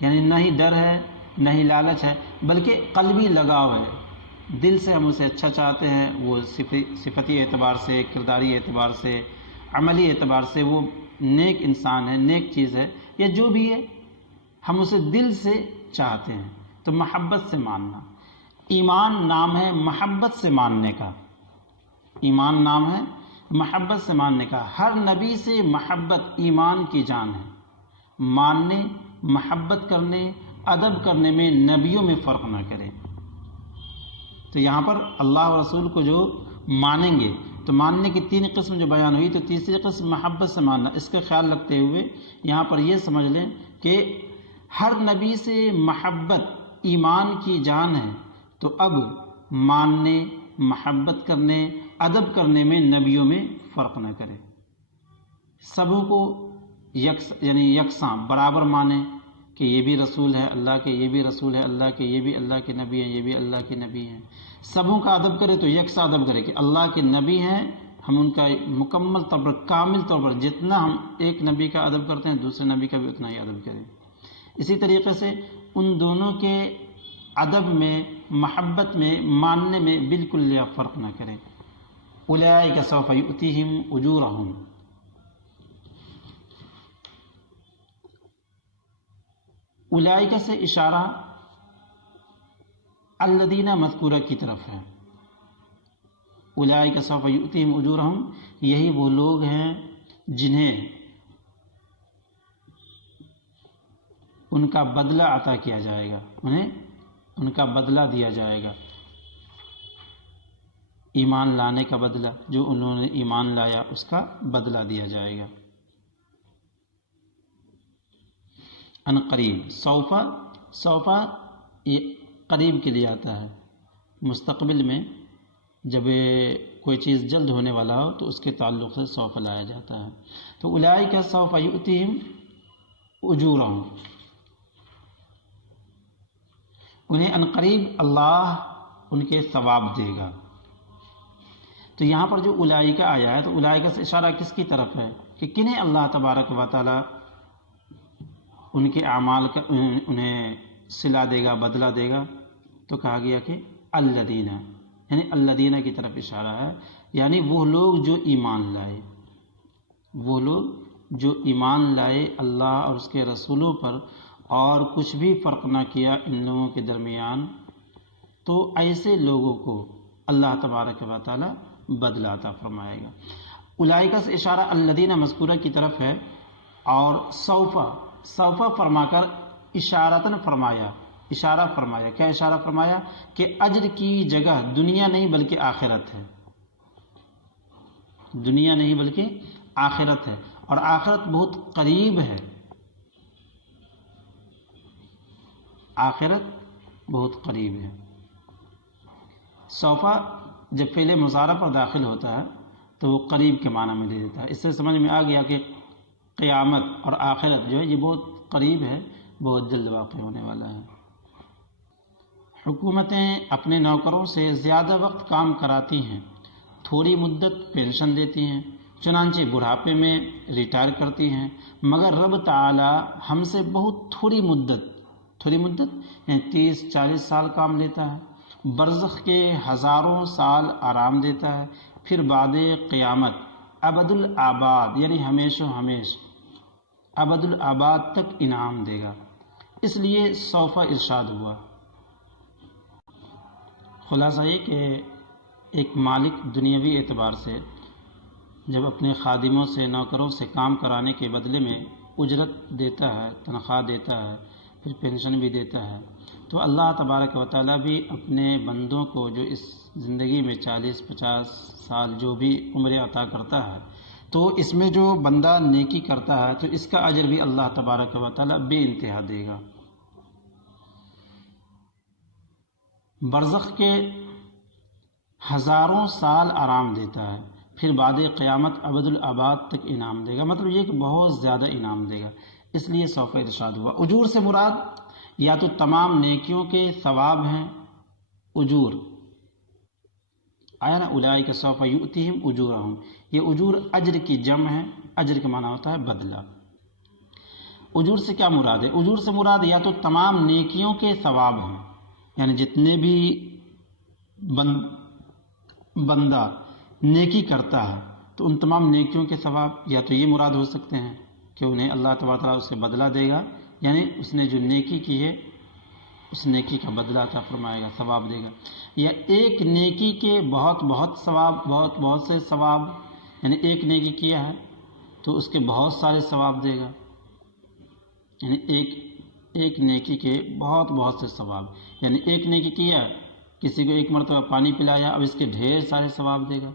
یعنی نہ ہی ڈر ہے نہ ہی لالچ ہے، بلکہ قلبی لگاؤ ہے، دل سے ہم اسے اچھا چاہتے ہیں، وہ صفتی اعتبار سے، کرداری اعتبار سے، عملی اعتبار سے وہ نیک انسان ہے، نیک چیز ہے، یا جو بھی ہے ہم اسے دل سے چاہتے ہیں، تو محبت سے ماننا۔ ایمان نام ہے محبت سے ماننے کا، ایمان نام ہے محبت سے ماننے کا۔ ہر نبی سے محبت ایمان کی جان ہے، ماننے، محبت کرنے، ادب کرنے میں نبیوں میں فرق نہ کرے۔ تو یہاں پر اللہ و رسول کو جو مانیں گے، تو ماننے کی 3 قسم جو بیان ہوئی، تو تیسری قسم محبت سے ماننا، اس کا خیال رکھتے ہوئے یہاں پر یہ سمجھ لیں کہ ہر نبی سے محبت ایمان کی جان ہے، تو اب ماننے، محبت کرنے، ادب کرنے میں نبیوں میں فرق نہ کرے، سبوں کو یکساں برابر مانے کہ یہ بھی رسول ہے اللہ کے، یہ بھی رسول ہے اللہ کے، یہ بھی اللہ کے نبی ہیں، یہ بھی اللہ کے نبی ہیں، سبوں کا ادب کرے تو یکساں ادب کرے کہ اللہ کے نبی ہیں، ہم ان کا مکمل طور پر کامل طور پر جتنا ہم ایک نبی کا ادب کرتے ہیں دوسرے نبی کا بھی اتنا ہی ادب کریں۔ اسی طریقے سے ان دونوں کے ادب میں، محبت میں، ماننے میں بالکل فرق نہ کریں۔ اولئک سوف یؤتیہم اجورہم، اولئک سے اشارہ الذین مذکورہ کی طرف ہے۔ اولئک سوف یؤتیہم اجورہم، یہی وہ لوگ ہیں جنہیں ان کا بدلہ عطا کیا جائے گا، انہیں ان کا بدلہ دیا جائے گا، ایمان لانے کا بدلہ، جو انہوں نے ایمان لایا اس کا بدلہ دیا جائے گا۔ ان قریب، سوف یہ قریب کے لیے آتا ہے، مستقبل میں جب کوئی چیز جلد ہونے والا ہو تو اس کے تعلق سے سوف لایا جاتا ہے۔ تو اولئک سوف یؤتیہم اجورہم، انہیں ان قریب اللہ ان کے ثواب دے گا۔ تو یہاں پر جو اولئک آیا ہے تو اولئک سے اشارہ کس کی طرف ہے کہ کنہیں اللہ تبارک و تعالی ان کے اعمال کا انہیں صلہ دے گا، بدلہ دے گا، تو کہا گیا کہ الذین، یعنی الذین کی طرف اشارہ ہے، یعنی وہ لوگ جو ایمان لائے، وہ لوگ جو ایمان لائے اللہ اور اس کے رسولوں پر اور کچھ بھی فرق نہ کیا ان لوگوں کے درمیان، تو ایسے لوگوں کو اللہ تبارک و تعالی بدلہ عطا فرمائے گا۔ اولئک سے اشارہ الذین مذکورہ کی طرف ہے، اور سوف فرما کر اشارتاً فرمایا، اشارہ فرمایا، کیا اشارہ فرمایا کہ اجر کی جگہ دنیا نہیں بلکہ آخرت ہے، دنیا نہیں بلکہ آخرت ہے، اور آخرت بہت قریب ہے، آخرت بہت قریب ہے۔ سوف جب فعل مضارع پر داخل ہوتا ہے تو وہ قریب کے معنی میں دے دیتا ہے، اس سے سمجھ میں آ گیا کہ قیامت اور آخرت جو ہے یہ بہت قریب ہے، بہت جلد واقع ہونے والا ہے۔ حکومتیں اپنے نوکروں سے زیادہ وقت کام کراتی ہیں، تھوڑی مدت پینشن دیتی ہیں، چنانچہ بڑھاپے میں ریٹائر کرتی ہیں، مگر رب تعالی ہم سے بہت تھوڑی مدت یعنی 30-40 سال کام لیتا ہے، برزخ کے ہزاروں سال آرام دیتا ہے، پھر بعد قیامت ابد الآباد یعنی ہمیشہ ہمیش ابد الآباد تک انعام دے گا، اس لیے سوف ارشاد ہوا۔ خلاصہ یہ کہ ایک مالک دنیاوی اعتبار سے جب اپنے خادموں سے، نوکروں سے کام کرانے کے بدلے میں اجرت دیتا ہے، تنخواہ دیتا ہے، پھر پینشن بھی دیتا ہے، تو اللہ تبارک و تعالیٰ بھی اپنے بندوں کو جو اس زندگی میں 40-50 سال جو بھی عمر عطا کرتا ہے، تو اس میں جو بندہ نیکی کرتا ہے تو اس کا اجر بھی اللہ تبارک و تعالیٰ بے انتہا دے گا۔ برزخ کے ہزاروں سال آرام دیتا ہے، پھر بعد قیامت ابد الآباد تک انعام دے گا، مطلب یہ کہ بہت زیادہ انعام دے گا، اس لیے سوف ارشاد ہوا۔ اجور سے مراد یا تو تمام نیکیوں کے ثواب ہیں، اجور آیا نا، اولئک سوف یؤتیہم اجورہم، یہ اجور اجر کی جمع ہے، اجر کا معنی ہوتا ہے بدلہ۔ اجور سے کیا مراد ہے؟ اجور سے مراد یا تو تمام نیکیوں کے ثواب ہیں، یعنی جتنے بھی بندہ نیکی کرتا ہے تو ان تمام نیکیوں کے ثواب یا تو یہ مراد ہو سکتے ہیں کہ انہیں اللہ تبارک و تعالیٰ اس سے بدلہ دے گا، یعنی اس نے جو نیکی کی ہے اس نیکی کا بدلہ عطا فرمائے گا، ثواب دے گا، یا ایک نیکی کے بہت ثواب، بہت سے ثواب، یعنی ایک نیکی کیا ہے تو اس کے بہت سارے ثواب دے گا، یعنی ایک نیکی کے بہت سے ثواب، یعنی ایک نیکی کیا، کسی کو ایک مرتبہ پانی پلایا، اب اس کے ڈھیر سارے ثواب دے گا،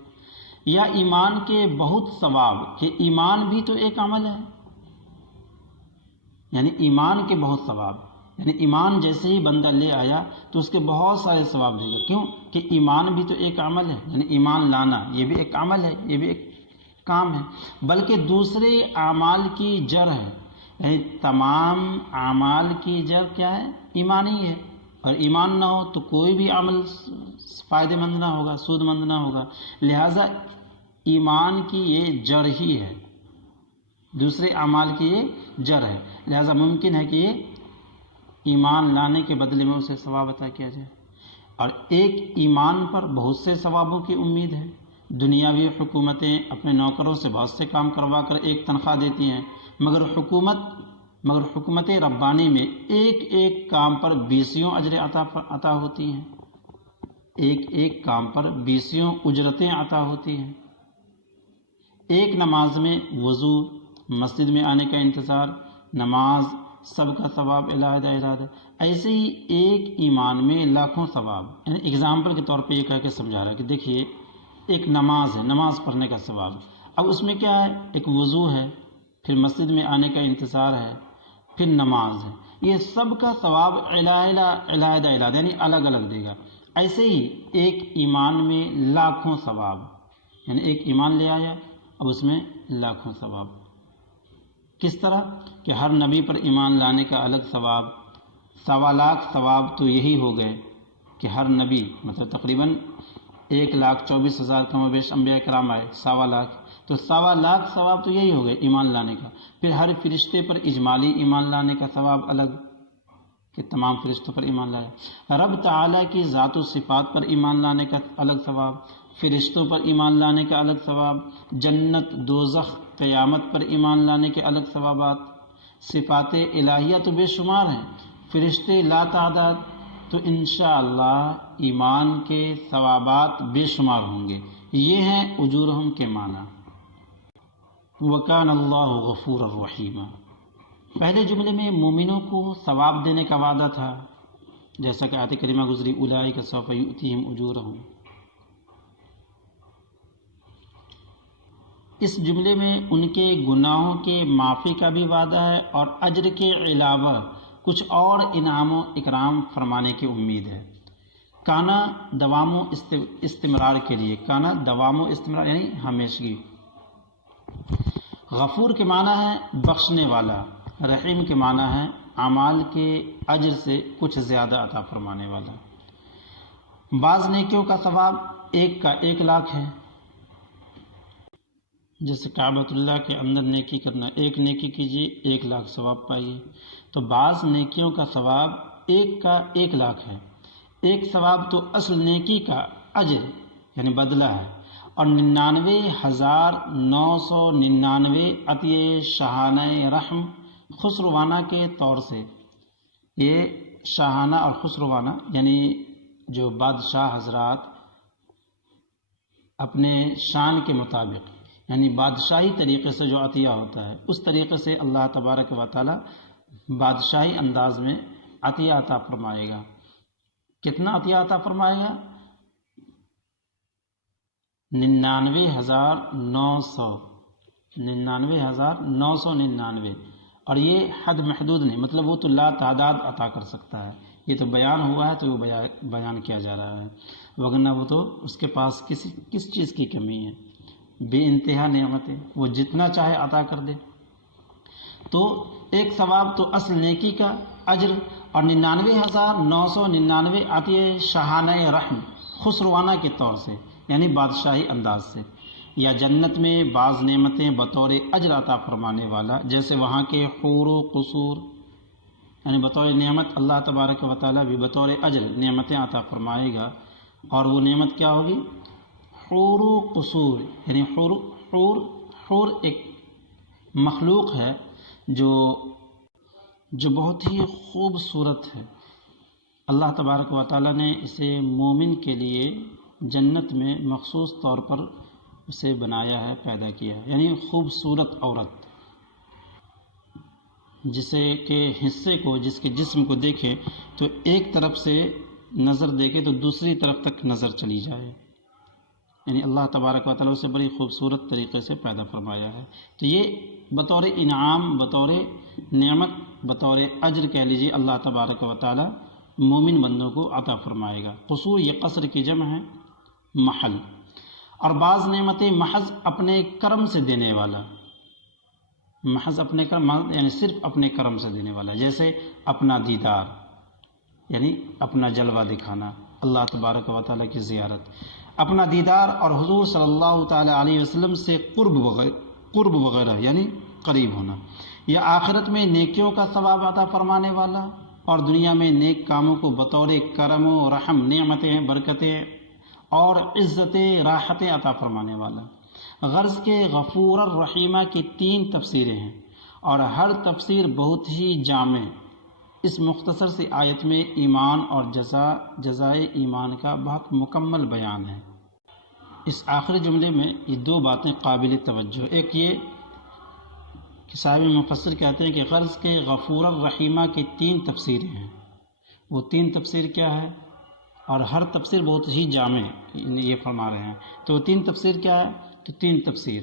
یا ایمان کے بہت ثواب، کہ ایمان بھی تو ایک عمل ہے، یعنی ایمان کے بہت ثواب، یعنی ایمان جیسے ہی بندہ لے آیا تو اس کے بہت سارے ثواب دے گا. کیوں کہ ایمان بھی تو ایک عمل ہے، یعنی ایمان لانا یہ بھی ایک عمل ہے، یہ بھی ایک کام ہے، بلکہ دوسرے اعمال کی جڑ ہے. یعنی تمام اعمال کی جڑ کیا ہے؟ ایمان ہی ہے. اور ایمان نہ ہو تو کوئی بھی عمل فائدہ مند نہ ہوگا، سود مند نہ ہوگا. لہٰذا ایمان کی یہ جڑ ہی ہے، دوسرے اعمال کی یہ جڑ ہے. لہٰذا ممکن ہے کہ یہ ایمان لانے کے بدلے میں اسے ثواب عطا کیا جائے. اور ایک ایمان پر بہت سے ثوابوں کی امید ہے. دنیاوی حکومتیں اپنے نوکروں سے بہت سے کام کروا کر ایک تنخواہ دیتی ہیں، مگر حکومت ربانی میں ایک ایک کام پر 20 اجر عطا ہوتی ہیں، ایک ایک کام پر 20 اجرتیں عطا ہوتی ہیں. ایک نماز میں وضو، مسجد میں آنے کا انتظار، نماز سب کا ثواب علیحدہ. ایسے ہی ایک ایمان میں لاکھوں ثواب. یعنی اگزامپل کے طور پہ یہ کہہ کے سمجھا رہا ہے کہ دیکھیے ایک نماز ہے، نماز پڑھنے کا ثواب. اب اس میں کیا ہے؟ ایک وضو ہے، پھر مسجد میں آنے کا انتظار ہے، پھر نماز ہے. یہ سب کا ثواب علیحدہ یعنی الگ الگ دے گا. ایسے ہی ایک ایمان میں لاکھوں ثواب، یعنی ایک ایمان لے آیا اب اس میں لاکھوں ثواب. کس طرح کہ ہر نبی پر ایمان لانے کا الگ ثواب. 1.25 لاکھ ثواب تو یہی ہو گئے کہ ہر نبی، مطلب تقریباً 1,24,000 کم و بیش انبیاء کرام آئے، 1.25 لاکھ، تو 1.25 لاکھ ثواب تو یہی ہو گئے ایمان لانے کا. پھر ہر فرشتے پر اجمالی ایمان لانے کا ثواب الگ کہ تمام فرشتوں پر ایمان لایا. رب تعالیٰ کی ذات و صفات پر ایمان لانے کا الگ ثواب، فرشتوں پر ایمان لانے کا الگ ثواب، جنت، دوزخ، قیامت پر ایمان لانے کے الگ ثوابات. صفات الہیہ تو بے شمار ہیں، فرشتے لا تعداد، تو انشاءاللہ ایمان کے ثوابات بے شمار ہوں گے. یہ ہیں اجورہم کے معنی. وَكَانَ اللَّهُ غَفُورًا رَحِيمًا. پہلے جملے میں مومنوں کو ثواب دینے کا وعدہ تھا، جیسا کہ آیت کریمہ گزری اولئک سوف یؤتیہم اجورہم. اس جملے میں ان کے گناہوں کے معافی کا بھی وعدہ ہے اور اجر کے علاوہ کچھ اور انعام و اکرام فرمانے کی امید ہے. کانا دوام و استمرار کے لیے، کانا دوام و استمرار یعنی ہمیشگی. غفور کے معنی ہے بخشنے والا، رحیم کے معنی ہے اعمال کے اجر سے کچھ زیادہ عطا فرمانے والا. بعض نیکیوں کا ثواب 1 لاکھ ہے، جیسے کعبۃ اللہ کے اندر نیکی کرنا، 1 نیکی کیجیے 1 لاکھ ثواب پائیے. تو بعض نیکیوں کا ثواب 1 لاکھ ہے. ایک ثواب تو اصل نیکی کا اجر یعنی بدلہ ہے، اور 99,999 عطیہ شاہانہ رحم خسروانہ کے طور سے. یہ شاہانہ اور خسروانہ یعنی جو بادشاہ حضرات اپنے شان کے مطابق یعنی بادشاہی طریقے سے جو عطیہ ہوتا ہے اس طریقے سے اللہ تبارک و تعالی بادشاہی انداز میں عطیہ عطا فرمائے گا. کتنا عطیہ عطا فرمائے گا؟ 99,999. اور یہ حد محدود نہیں، مطلب وہ تو لا تعداد عطا کر سکتا ہے. یہ تو بیان ہوا ہے تو وہ بیان کیا جا رہا ہے، وگرنہ وہ تو اس کے پاس کس چیز کی کمی ہے. بے انتہا نعمتیں، وہ جتنا چاہے عطا کر دے. تو ایک ثواب تو اصل نیکی کا اجر، اور 99,999 عطیہ شاہانہ رحم خسروانہ کے طور سے یعنی بادشاہی انداز سے. یا جنت میں بعض نعمتیں بطور اجر عطا فرمانے والا، جیسے وہاں کے حور و قصور یعنی بطور نعمت اللہ تبارک و تعالیٰ بھی بطور اجر نعمتیں عطا فرمائے گا. اور وہ نعمت کیا ہوگی؟ حور و قصور یعنی حور ایک مخلوق ہے جو بہت ہی خوبصورت ہے. اللہ تبارک و تعالیٰ نے اسے مومن کے لیے جنت میں مخصوص طور پر اسے بنایا ہے، پیدا کیا ہے. یعنی خوبصورت عورت جسے کے حصے کو، جس کے جسم کو دیکھے تو ایک طرف سے نظر دیکھے تو دوسری طرف تک نظر چلی جائے. یعنی اللہ تبارک و تعالیٰ اسے بڑی خوبصورت طریقے سے پیدا فرمایا ہے. تو یہ بطور انعام، بطور نعمت بطور اجر کہہ لیجیے اللہ تبارک و تعالی مومن بندوں کو عطا فرمائے گا۔ قصور یہ قصر کی جمع ہے، محل۔ اور بعض نعمتیں محض اپنے کرم سے دینے والا، محض اپنے کرم یعنی صرف اپنے کرم سے دینے والا، جیسے اپنا دیدار یعنی اپنا جلوہ دکھانا، اللہ تبارک و تعالیٰ کی زیارت، اپنا دیدار اور حضور صلی اللہ تعالیٰ علیہ وسلم سے قرب وغیرہ یعنی قریب ہونا، یا آخرت میں نیکیوں کا ثواب عطا فرمانے والا اور دنیا میں نیک کاموں کو بطور کرم و رحم، نعمتیں، برکتیں اور عزتیں، راحتیں عطا فرمانے والا۔ غرض کے غفور الرحیمہ کی 3 تفسیریں ہیں اور ہر تفسیر بہت ہی جامع۔ اس مختصر سی آیت میں ایمان اور جزائے ایمان کا بہت مکمل بیان ہے۔ اس آخری جملے میں یہ 2 باتیں قابل توجہ، ایک یہ کہ صاحب مفسر کہتے ہیں کہ غرض کے غفور الرحیمہ کی 3 تفسیریں ہیں، وہ 3 تفسیر کیا ہے، اور ہر تفسیر بہت ہی جامع یہ فرما رہے ہیں، تو وہ 3 تفسیر کیا ہے، تو 3 تفسیر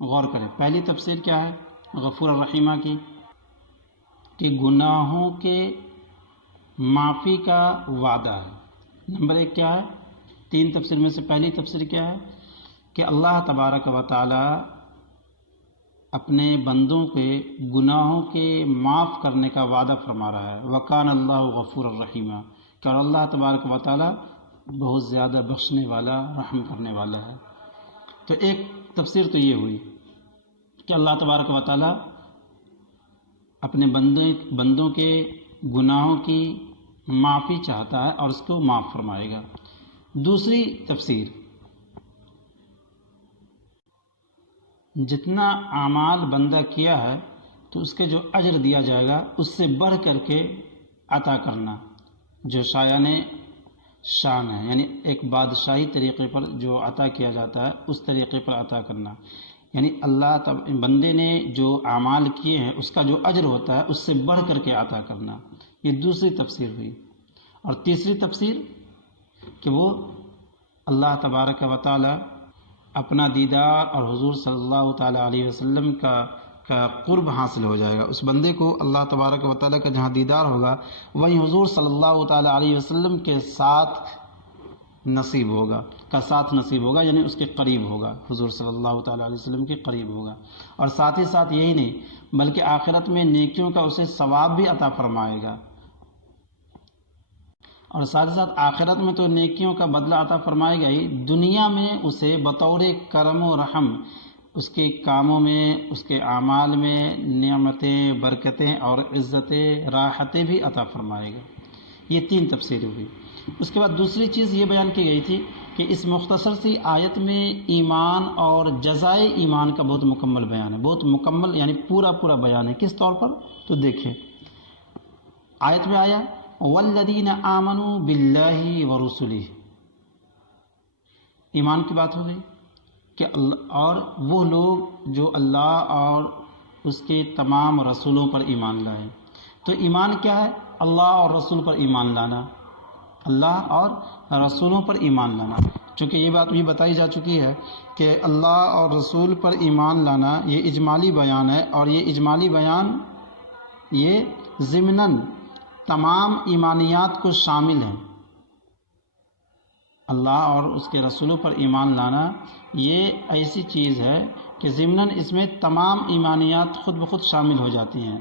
غور کریں۔ پہلی تفسیر کیا ہے غفور الرحیمہ کی، کہ گناہوں کے معافی کا وعدہ ہے۔ نمبر 1 کیا ہے، 3 تفسیر میں سے پہلی تفسیر کیا ہے کہ اللہ تبارک و تعالی اپنے بندوں کے گناہوں کے معاف کرنے کا وعدہ فرما رہا ہے، وکان اللہ غفور الرحیمہ، کہ اور اللہ تبارک و تعالی بہت زیادہ بخشنے والا، رحم کرنے والا ہے۔ تو ایک تفسیر تو یہ ہوئی کہ اللہ تبارک و تعالی اپنے بندوں کے گناہوں کی معافی چاہتا ہے اور اس کو معاف فرمائے گا۔ دوسری تفسیر، جتنا اعمال بندہ کیا ہے تو اس کے جو اجر دیا جائے گا اس سے بڑھ کر کے عطا کرنا، جو شایان شان ہے، یعنی ایک بادشاہی طریقے پر جو عطا کیا جاتا ہے اس طریقے پر عطا کرنا، یعنی اللہ بندے نے جو اعمال کیے ہیں اس کا جو اجر ہوتا ہے اس سے بڑھ کر کے عطا کرنا، یہ دوسری تفسیر ہوئی۔ اور تیسری تفسیر کہ وہ اللہ تبارک و تعالی اپنا دیدار اور حضور صلی اللہ تعالی علیہ وسلم کا قرب حاصل ہو جائے گا، اس بندے کو اللہ تبارک و تعالی کا جہاں دیدار ہوگا وہیں حضور صلی اللہ تعالی علیہ وسلم کے ساتھ نصیب ہوگا، یعنی اس کے قریب ہوگا، حضور صلی اللہ تعالی علیہ وسلم کے قریب ہوگا۔ اور ساتھ ہی ساتھ یہی نہیں بلکہ آخرت میں نیکیوں کا اسے ثواب بھی عطا فرمائے گا، اور ساتھ ہی ساتھ آخرت میں تو نیکیوں کا بدلہ عطا فرمائے گا ہی، دنیا میں اسے بطور کرم و رحم اس کے کاموں میں، اس کے اعمال میں نعمتیں، برکتیں اور عزتیں، راحتیں بھی عطا فرمائے گا۔ یہ 3 تفسیریں ہوئی۔ اس کے بعد دوسری چیز یہ بیان کی گئی تھی کہ اس مختصر سی آیت میں ایمان اور جزائے ایمان کا بہت مکمل بیان ہے، بہت مکمل یعنی پورا بیان ہے۔ کس طور پر؟ تو دیکھیں آیت میں آیا والذین آمنوا باللہ ورسلہ، ایمان کی بات ہو گئی کہ اور وہ لوگ جو اللہ اور اس کے تمام رسولوں پر ایمان لائے۔ تو ایمان کیا ہے؟ اللہ اور رسول پر ایمان لانا، اللہ اور رسولوں پر ایمان لانا۔ چونکہ یہ بات بھی بتائی جا چکی ہے کہ اللہ اور رسول پر ایمان لانا یہ اجمالی بیان ہے، اور یہ اجمالی بیان یہ ضمناً تمام ایمانیات کو شامل ہے۔ اللہ اور اس کے رسولوں پر ایمان لانا یہ ایسی چیز ہے کہ ضمناً اس میں تمام ایمانیات خود بخود شامل ہو جاتی ہیں۔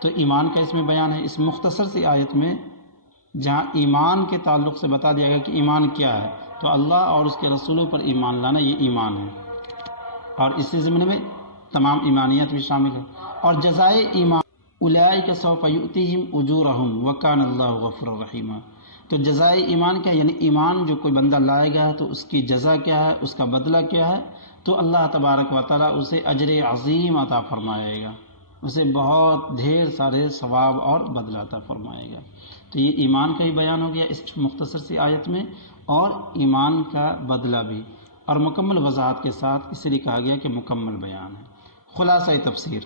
تو ایمان کا اس میں بیان ہے، اس مختصر سی آیت میں جہاں ایمان کے تعلق سے بتا دیا گیا کہ ایمان کیا ہے، تو اللہ اور اس کے رسولوں پر ایمان لانا یہ ایمان ہے، اور اسی ضمن میں تمام ایمانیات بھی شامل ہے۔ اور جزائے ایمان اولئک سوف یؤتیہم اجورہم وکان اللہ غفورا رحیما، تو جزائے ایمان کیا، یعنی ایمان جو کوئی بندہ لائے گا تو اس کی جزا کیا ہے، اس کا بدلہ کیا ہے، تو اللہ تبارک و تعالیٰ اسے اجر عظیم عطا فرمائے گا، اسے بہت ڈھیر سارے ثواب اور بدلہ عطا فرمائے گا۔ تو یہ ایمان کا ہی بیان ہو گیا اس مختصر سی آیت میں، اور ایمان کا بدلہ بھی، اور مکمل وضاحت کے ساتھ، اس لیے کہا گیا کہ مکمل بیان ہے۔ خلاصہ تفسیر،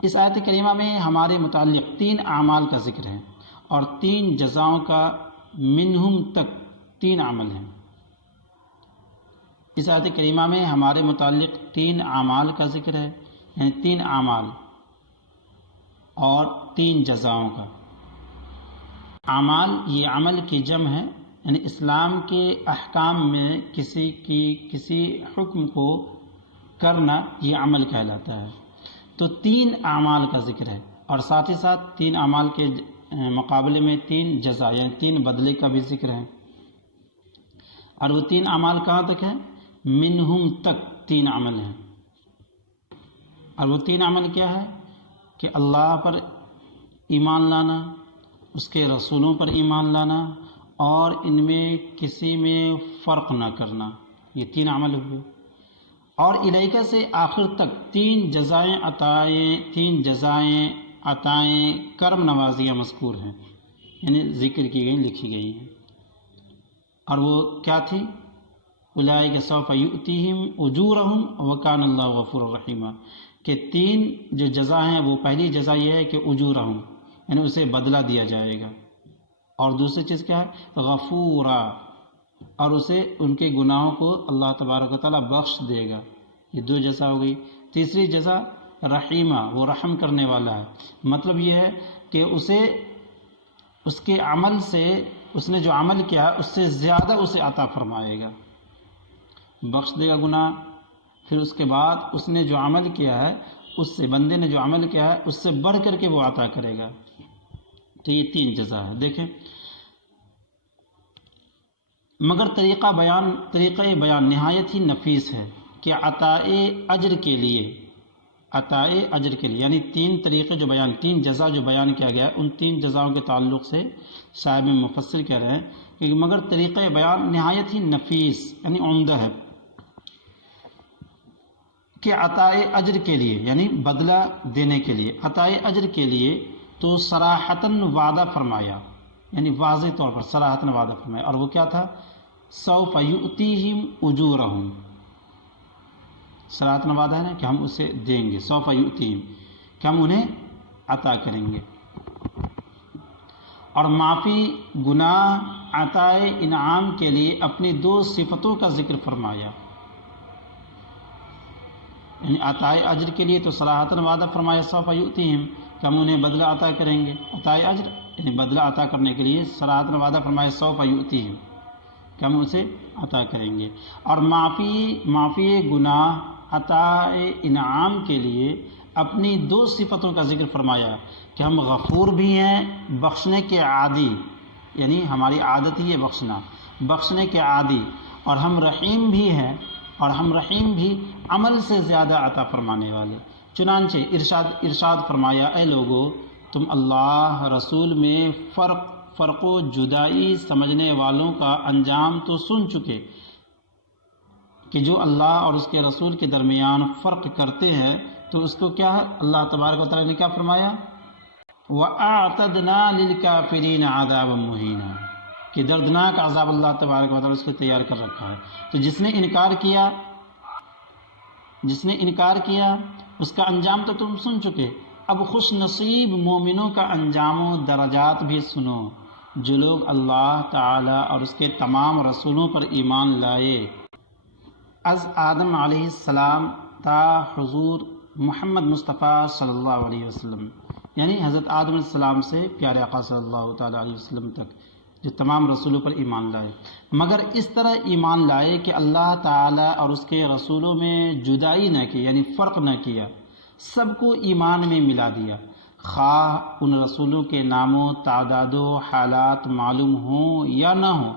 اس آیت کریمہ میں ہمارے متعلق 3 اعمال کا ذکر ہے اور 3 جزاؤں کا منہم تک 3 عمل ہیں۔ اس آیت کریمہ میں ہمارے متعلق 3 اعمال کا ذکر ہے، یعنی 3 اعمال، اور 3 جزاؤں کا۔ اعمال یہ عمل کی جمع ہے، یعنی اسلام کے احکام میں کسی حکم کو کرنا یہ عمل کہلاتا ہے۔ تو 3 اعمال کا ذکر ہے، اور ساتھ ہی ساتھ 3 اعمال کے مقابلے میں 3 جزا یعنی 3 بدلے کا بھی ذکر ہے۔ اور وہ 3 اعمال کہاں تک ہے؟ منہم تک 3 عمل ہیں۔ اور وہ 3 عمل کیا ہے؟ کہ اللہ پر ایمان لانا، اس کے رسولوں پر ایمان لانا، اور ان میں کسی میں فرق نہ کرنا، یہ 3 عمل ہوئے۔ اور الیکہ سے آخر تک 3 جزائیں عطائیں کرم نوازیاں مذکور ہیں، یعنی ذکر کی گئی، لکھی گئی ہیں۔ اور وہ کیا تھی؟ اولئک سوف یؤتیہم اجورہم وکان اللہ غفور الرحیم، کہ 3 جو جزا ہیں، وہ پہلی جزا یہ ہے کہ اجورہم یعنی اسے بدلہ دیا جائے گا، اور دوسری چیز کیا ہے؟ غفورا، اور اسے ان کے گناہوں کو اللہ تبارک و تعالیٰ بخش دے گا، یہ 2 جزا ہو گئی۔ تیسری جزا رحیمہ، وہ رحم کرنے والا ہے، مطلب یہ ہے کہ اسے اس کے عمل سے، اس نے جو عمل کیا اس سے زیادہ اسے عطا فرمائے گا، بخش دے گا گناہ، پھر اس کے بعد اس نے جو عمل کیا ہے، اس سے بندے نے جو عمل کیا ہے اس سے بڑھ کر کے وہ عطا کرے گا۔ تو یہ 3 جزا ہے۔ دیکھیں، مگر طریقہ بیان نہایت ہی نفیس ہے کہ عطائے اجر کے لیے یعنی 3 طریقے جو 3 جزا جو بیان کیا گیا ہے، ان 3 جزاؤں کے تعلق سے صاحب مفسر کہہ رہے ہیں کہ مگر طریقہ بیان نہایت ہی نفیس یعنی عمدہ ہے کہ عطائے اجر کے لیے یعنی بدلہ دینے کے لیے، عطائے اجر کے لیے تو صراحتاً وعدہ فرمایا، یعنی واضح طور پر صراحتاً وعدہ فرمایا، اور وہ کیا تھا؟ سوف یؤتیہم اجورہم، صراحتاً وعدہ ہے نا کہ ہم اسے دیں گے، سوف یؤتیہم کہ ہم انہیں عطا کریں گے۔ اور معافی گناہ عطائے انعام کے لیے اپنی 2 صفتوں کا ذکر فرمایا، یعنی عطائے اجر کے لیے تو صراحتاً وعدہ فرمایا سوف یؤتیہم کہ ہم انہیں بدلہ عطا کریں گے، عطائے اجر یعنی بدلہ عطا کرنے کے لیے صراحتاً وعدہ فرمایا سوف یؤتیہم کہ ہم اسے عطا کریں گے۔ اور معافی گناہ عطائے انعام کے لیے اپنی 2 صفتوں کا ذکر فرمایا کہ ہم غفور بھی ہیں، بخشنے کے عادی، یعنی ہماری عادت ہی ہے بخشنے کے عادی، اور ہم رحیم بھی ہیں، اور ہم رحیم بھی عمل سے زیادہ عطا فرمانے والے۔ چنانچہ ارشاد فرمایا، اے لوگو تم اللہ رسول میں فرق و جدائی سمجھنے والوں کا انجام تو سن چکے کہ جو اللہ اور اس کے رسول کے درمیان فرق کرتے ہیں تو اس کو کیا ہے؟ اللہ تبارک و تعالیٰ نے کیا فرمایا؟ وَأَعْتَدْنَا لِلْكَافِرِينَ عَذَابًا مُهِينًا، کہ دردناک عذاب اللہ تبارک و تعالیٰ اس کو تیار کر رکھا ہے۔ تو جس نے انکار کیا اس کا انجام تو تم سن چکے، اب خوش نصیب مومنوں کا انجام و درجات بھی سنو، جو لوگ اللہ تعالیٰ اور اس کے تمام رسولوں پر ایمان لائے، از آدم علیہ السلام تا حضور محمد مصطفیٰ صلی اللہ علیہ وسلم، یعنی حضرت آدم علیہ السلام سے پیارے آقا صلی اللہ تعالیٰ علیہ وسلم تک جو تمام رسولوں پر ایمان لائے، مگر اس طرح ایمان لائے کہ اللہ تعالیٰ اور اس کے رسولوں میں جدائی نہ کی، یعنی فرق نہ کیا، سب کو ایمان میں ملا دیا، خواہ ان رسولوں کے نام و تعداد و حالات معلوم ہوں یا نہ ہوں۔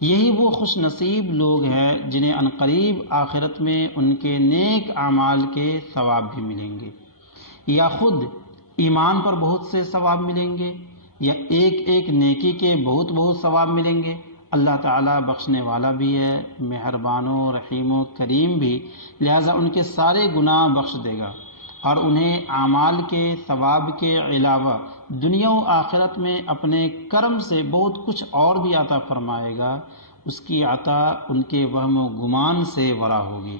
یہی وہ خوش نصیب لوگ ہیں جنہیں عنقریب آخرت میں ان کے نیک اعمال کے ثواب بھی ملیں گے، یا خود ایمان پر بہت سے ثواب ملیں گے، یا ایک نیکی کے بہت ثواب ملیں گے۔ اللہ تعالیٰ بخشنے والا بھی ہے، مہربان و رحیم و کریم بھی، لہذا ان کے سارے گناہ بخش دے گا، اور انہیں اعمال کے ثواب کے علاوہ دنیا و آخرت میں اپنے کرم سے بہت کچھ اور بھی عطا فرمائے گا۔ اس کی عطا ان کے وہم و گمان سے ورا ہوگی،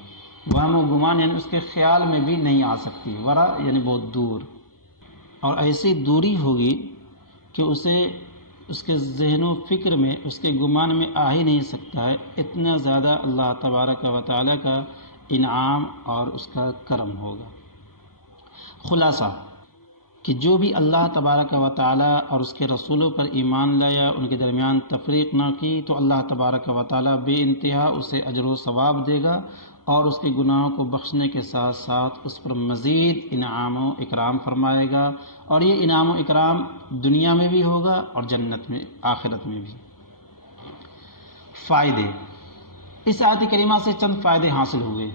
وہم و گمان یعنی اس کے خیال میں بھی نہیں آ سکتی، ورا یعنی بہت دور، اور ایسی دوری ہوگی کہ اسے اس کے ذہن و فکر میں، اس کے گمان میں آ ہی نہیں سکتا ہے، اتنا زیادہ اللہ تبارک و تعالیٰ کا انعام اور اس کا کرم ہوگا۔ خلاصہ کہ جو بھی اللہ تبارک و تعالیٰ اور اس کے رسولوں پر ایمان لایا، ان کے درمیان تفریق نہ کی، تو اللہ تبارک و تعالیٰ بے انتہا اسے اجر و ثواب دے گا، اور اس کے گناہوں کو بخشنے کے ساتھ ساتھ اس پر مزید انعام و اکرام فرمائے گا، اور یہ انعام و اکرام دنیا میں بھی ہوگا اور جنت میں، آخرت میں بھی۔ فائدے، اس آیت کریمہ سے چند فائدے حاصل ہوئے۔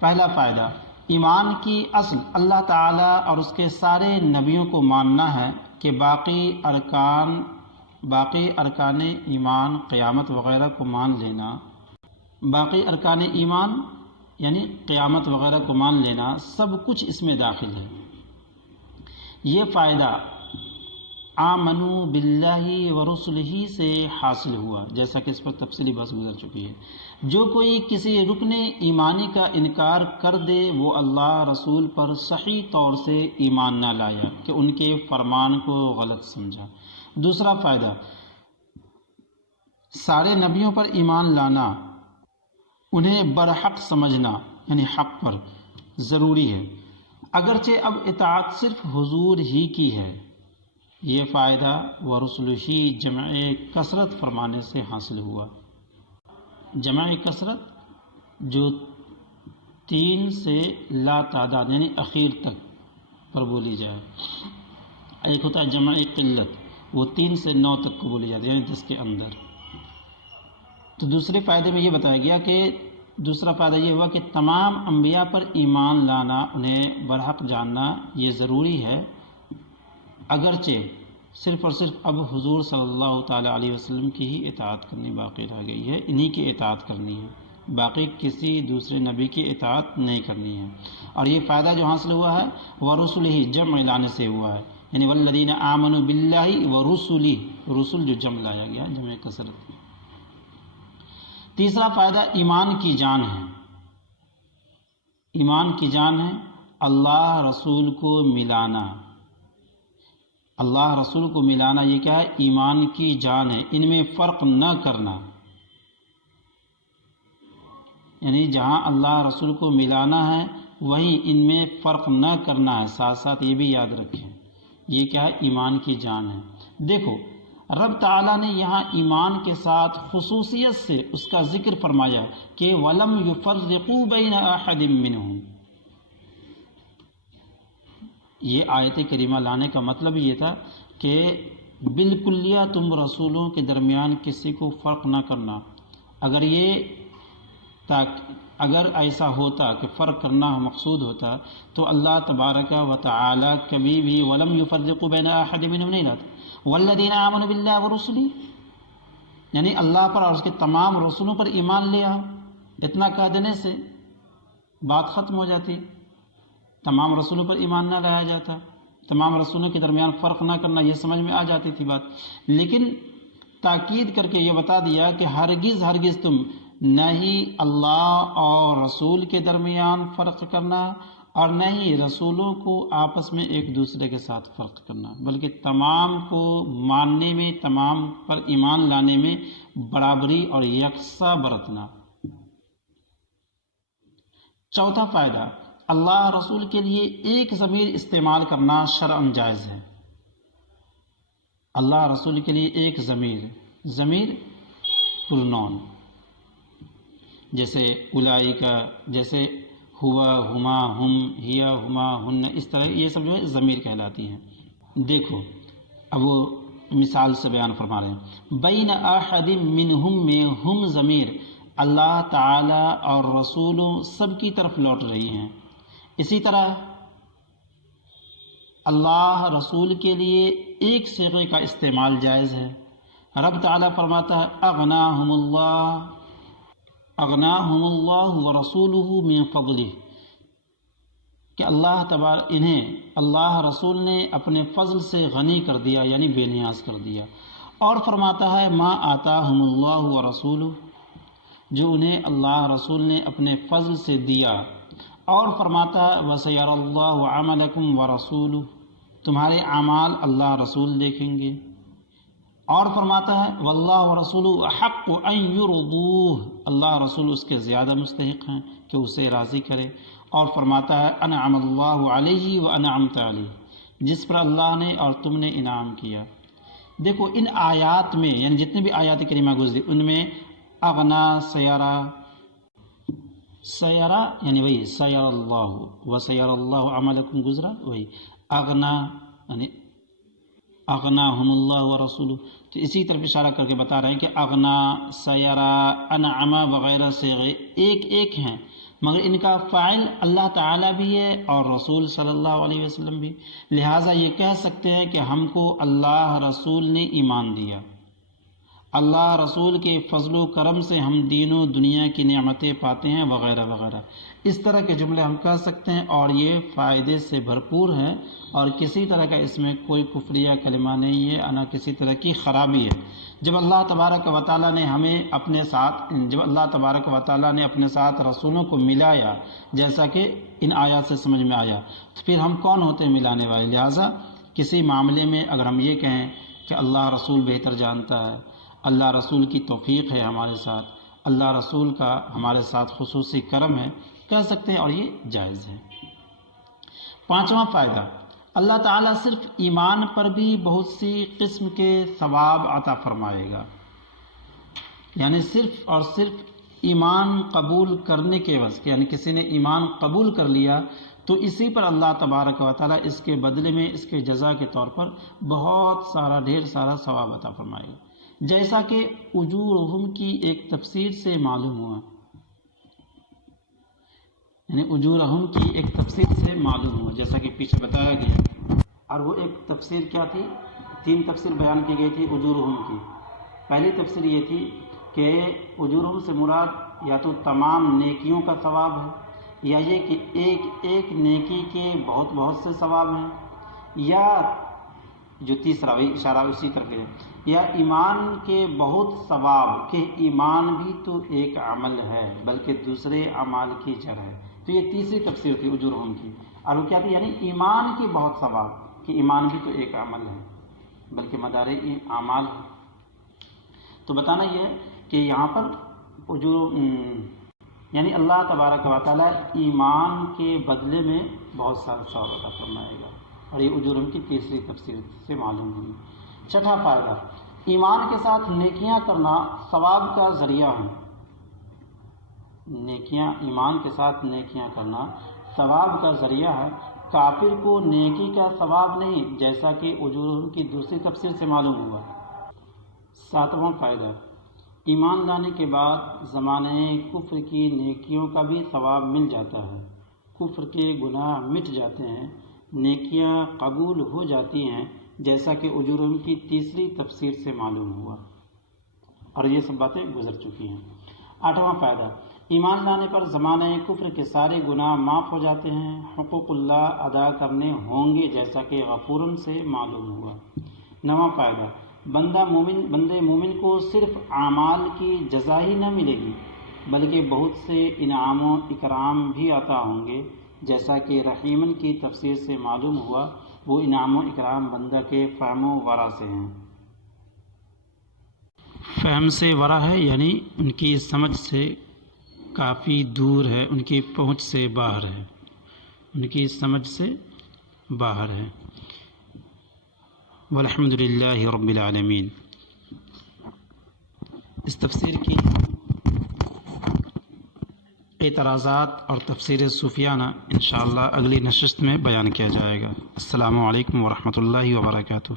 پہلا فائدہ، ایمان کی اصل اللہ تعالیٰ اور اس کے سارے نبیوں کو ماننا ہے کہ باقی ارکان ایمان، قیامت وغیرہ کو مان لینا، باقی ارکان ایمان یعنی قیامت وغیرہ کو مان لینا، سب کچھ اس میں داخل ہے۔ یہ فائدہ آمنوا باللہ ورسلہ سے حاصل ہوا، جیسا کہ اس پر تفصیلی بحث گزر چکی ہے۔ جو کوئی کسی رکن ایمانی کا انکار کر دے وہ اللہ رسول پر صحیح طور سے ایمان نہ لایا کہ ان کے فرمان کو غلط سمجھا۔ دوسرا فائدہ، سارے نبیوں پر ایمان لانا، انہیں برحق سمجھنا یعنی حق پر ضروری ہے، اگرچہ اب اطاعت صرف حضور ہی کی ہے۔ یہ فائدہ ورسلہ جمع کثرت فرمانے سے حاصل ہوا۔ جمع کثرت جو 3 سے لا تعداد یعنی اخیر تک پر بولی جائے، ایک ہوتا ہے جمع قلت، وہ 3 سے 9 تک کو بولی جاتی ہے یعنی 10 کے اندر۔ تو دوسرے فائدے میں یہ بتایا گیا کہ دوسرا فائدہ یہ ہوا کہ تمام انبیاء پر ایمان لانا، انہیں برحق جاننا یہ ضروری ہے، اگرچہ صرف اور صرف اب حضور صلی اللہ تعالیٰ علیہ وسلم کی ہی اطاعت کرنی باقی رہ گئی ہے، انہی کی اطاعت کرنی ہے، باقی کسی دوسرے نبی کی اطاعت نہیں کرنی ہے۔ اور یہ فائدہ جو حاصل ہوا ہے ورسلہ جمع لانے سے ہوا ہے، یعنی والذین آمنوا باللہ ورسلہ، رسل جو جمع لایا گیا جمع کثرت۔ تیسرا فائدہ ایمان کی جان ہے، ایمان کی جان ہے اللہ رسول کو ملانا، اللہ رسول کو ملانا یہ کیا ہے؟ ایمان کی جان ہے، ان میں فرق نہ کرنا، یعنی جہاں اللہ رسول کو ملانا ہے وہیں ان میں فرق نہ کرنا ہے۔ ساتھ ساتھ یہ بھی یاد رکھیں یہ کیا ہے؟ ایمان کی جان ہے۔ دیکھو رب تعالیٰ نے یہاں ایمان کے ساتھ خصوصیت سے اس کا ذکر فرمایا کہ وَلَمْ يُفَرِّقُوا بَيْنَ أَحَدٍ مِّنْهُمْ۔ یہ آیت کریمہ لانے کا مطلب یہ تھا کہ بالکلیہ تم رسولوں کے درمیان کسی کو فرق نہ کرنا۔ اگر ایسا ہوتا کہ فرق کرنا مقصود ہوتا تو اللہ تبارک و تعالی کبھی بھی وَلَمْ يُفَرِّقُوا بَيْنَ أَحَدٍ مِّنْهُمْ نہیں لاتا۔ وَالَّذِينَ آمَنُوا بِاللَّهِ وَرُسُلِهِ یعنی اللہ پر اور اس کے تمام رسولوں پر ایمان لیا، اتنا کہہ دینے سے بات ختم ہو جاتی، تمام رسولوں پر ایمان نہ لایا جاتا، تمام رسولوں کے درمیان فرق نہ کرنا، یہ سمجھ میں آ جاتی تھی بات۔ لیکن تاکید کر کے یہ بتا دیا کہ ہرگز تم نہ ہی اللہ اور رسول کے درمیان فرق کرنا اور نہ ہی رسولوں کو آپس میں ایک دوسرے کے ساتھ فرق کرنا، بلکہ تمام کو ماننے میں، تمام پر ایمان لانے میں برابری اور یکساں برتنا۔ چوتھا فائدہ، اللہ رسول کے لیے ایک ضمیر استعمال کرنا شرعاً جائز ہے۔ اللہ رسول کے لیے ایک ضمیر پرونون، جیسے اولئک، جیسے ہوا، ہما، ہم، ہیا، ہما، ہن، اس طرح یہ سب جو ہے ضمیر کہلاتی ہیں۔ دیکھو اب وہ مثال سے بیان فرما رہے ہیں، بین احد منہم میں ہم ضمیر اللہ تعالی اور رسولوں سب کی طرف لوٹ رہی ہیں۔ اسی طرح اللہ رسول کے لیے ایک صیغے کا استعمال جائز ہے۔ رب تعالیٰ فرماتا ہے اغناہم اللہ ورسولہ من فضلہ، کہ انہیں اللہ رسول نے اپنے فضل سے غنی کر دیا یعنی بے نیاز کر دیا۔ اور فرماتا ہے ما آتاہم اللہ ورسولہ، جو انہیں اللہ رسول نے اپنے فضل سے دیا۔ اور فرماتا ہے وَسَيَرَى اللَّهُ عَمَلَكُمْ وَرَسُولُهُ، تمہارے اعمال اللہ رسول دیکھیں گے۔ اور فرماتا ہے وَاللَّهُ وَرَسُولُهُ أَحَقُّ أَن يُرْضُوهُ، اللہ رسول اس کے زیادہ مستحق ہیں کہ اسے راضی کرے۔ اور فرماتا ہے أَنْعَمَ اللَّهُ عَلَيْهِ وَأَنْعَمْتَ عَلَيْهِ، جس پر اللہ نے اور تم نے انعام کیا۔ دیکھو ان آیات میں یعنی جتنے بھی آیات کریمہ گزری ان میں اغنا، سیارہ، سیارہ یعنی وہی سیر اللہ و سیر اللہ عملکم گزرا، وہی اغنا یعنی اغناہم اللہ و رسولہ، تو اسی طرف اشارہ کر کے بتا رہے ہیں کہ اغنا، سیارہ، انعما وغیرہ سے ایک ایک ہیں، مگر ان کا فاعل اللہ تعالیٰ بھی ہے اور رسول صلی اللہ علیہ وسلم بھی، لہٰذا یہ کہہ سکتے ہیں کہ ہم کو اللہ رسول نے ایمان دیا، اللہ رسول کے فضل و کرم سے ہم دین و دنیا کی نعمتیں پاتے ہیں وغیرہ وغیرہ، اس طرح کے جملے ہم کہہ سکتے ہیں، اور یہ فائدے سے بھرپور ہیں اور کسی طرح کا اس میں کوئی کفریہ کلمہ نہیں ہے، نہ کسی طرح کی خرابی ہے۔ جب اللہ تبارک و تعالیٰ نے ہمیں اپنے ساتھ رسولوں کو ملایا، جیسا کہ ان آیات سے سمجھ میں آیا، تو پھر ہم کون ہوتے ہیں ملانے والے؟ لہٰذا کسی معاملے میں اگر ہم یہ کہیں کہ اللہ رسول بہتر جانتا ہے، اللہ رسول کی توفیق ہے ہمارے ساتھ، اللہ رسول کا ہمارے ساتھ خصوصی کرم ہے، کہہ سکتے ہیں اور یہ جائز ہے۔ پانچواں فائدہ، اللہ تعالیٰ صرف ایمان پر بھی بہت سی قسم کے ثواب عطا فرمائے گا، یعنی صرف اور صرف ایمان قبول کرنے کے وجہ سے، یعنی کسی نے ایمان قبول کر لیا تو اسی پر اللہ تبارک و تعالیٰ اس کے بدلے میں اس کے جزا کے طور پر بہت سارا ڈھیر سارا ثواب عطا فرمائے گا، جیسا کہ اجورہم کی ایک تفسیر سے معلوم ہوا، یعنی اجورہم کی ایک تفسیر سے معلوم ہوا جیسا کہ پیچھے بتایا گیا، اور وہ ایک تفسیر کیا تھی؟ 3 تفسیر بیان کی گئی تھی اجورہم کی۔ پہلی تفسیر یہ تھی کہ اجورہم سے مراد یا تو تمام نیکیوں کا ثواب ہے، یا یہ کہ ایک ایک نیکی کے بہت بہت سے ثواب ہیں، یا جو تیسرا وہی اشارہ اسی طرف ہے، یا ایمان کے بہت ثواب، کہ ایمان بھی تو ایک عمل ہے بلکہ دوسرے اعمال کی جڑ ہے، تو یہ تیسری تفسیر تھی اجورہم کی، اور وہ کیا تھی؟ یعنی ایمان کے بہت ثواب، کہ ایمان بھی تو ایک عمل ہے بلکہ مدار اعمال ہے۔ تو بتانا یہ ہے کہ یہاں پر یعنی اللہ تبارک و تعالیٰ ایمان کے بدلے میں بہت سارا ثواب عطا فرمائے گا، اور یہ اجورہم کی تیسری تفسیر سے معلوم ہوئی۔ چھٹا فائدہ، ایمان کے ساتھ نیکیاں کرنا ثواب کا ذریعہ ہے، ایمان کے ساتھ نیکیاں کرنا ثواب کا ذریعہ ہے، کافر کو نیکی کا ثواب نہیں، جیسا کہ اجورہم کی دوسری تفسیر سے معلوم ہوا۔ ساتواں فائدہ، ایمان لانے کے بعد زمانے کفر کی نیکیوں کا بھی ثواب مل جاتا ہے، کفر کے گناہ مٹ جاتے ہیں، نیکیاں قبول ہو جاتی ہیں، جیسا کہ اجورہم کی تیسری تفسیر سے معلوم ہوا، اور یہ سب باتیں گزر چکی ہیں۔ آٹھواں فائدہ، ایمان لانے پر زمانہ کفر کے سارے گناہ معاف ہو جاتے ہیں، حقوق اللہ ادا کرنے ہوں گے، جیسا کہ غفورن سے معلوم ہوا۔ نواں فائدہ، بندے مومن کو صرف اعمال کی جزا ہی نہ ملے گی بلکہ بہت سے انعام و اکرام بھی عطا ہوں گے، جیسا کہ رحیمن کی تفسیر سے معلوم ہوا، وہ انعام و اکرام بندہ کے فہم و ورع سے ہیں۔ فہم سے ورع ہے یعنی ان کی سمجھ سے کافی دور ہے، ان کی پہنچ سے باہر ہے، ان کی سمجھ سے باہر ہے۔ والحمد للہ رب العالمین۔ اس تفسیر کی اعتراضات اور تفسیر صوفیانہ انشاءاللہ اگلی نشست میں بیان کیا جائے گا۔ السلام علیکم ورحمۃ اللہ وبرکاتہ۔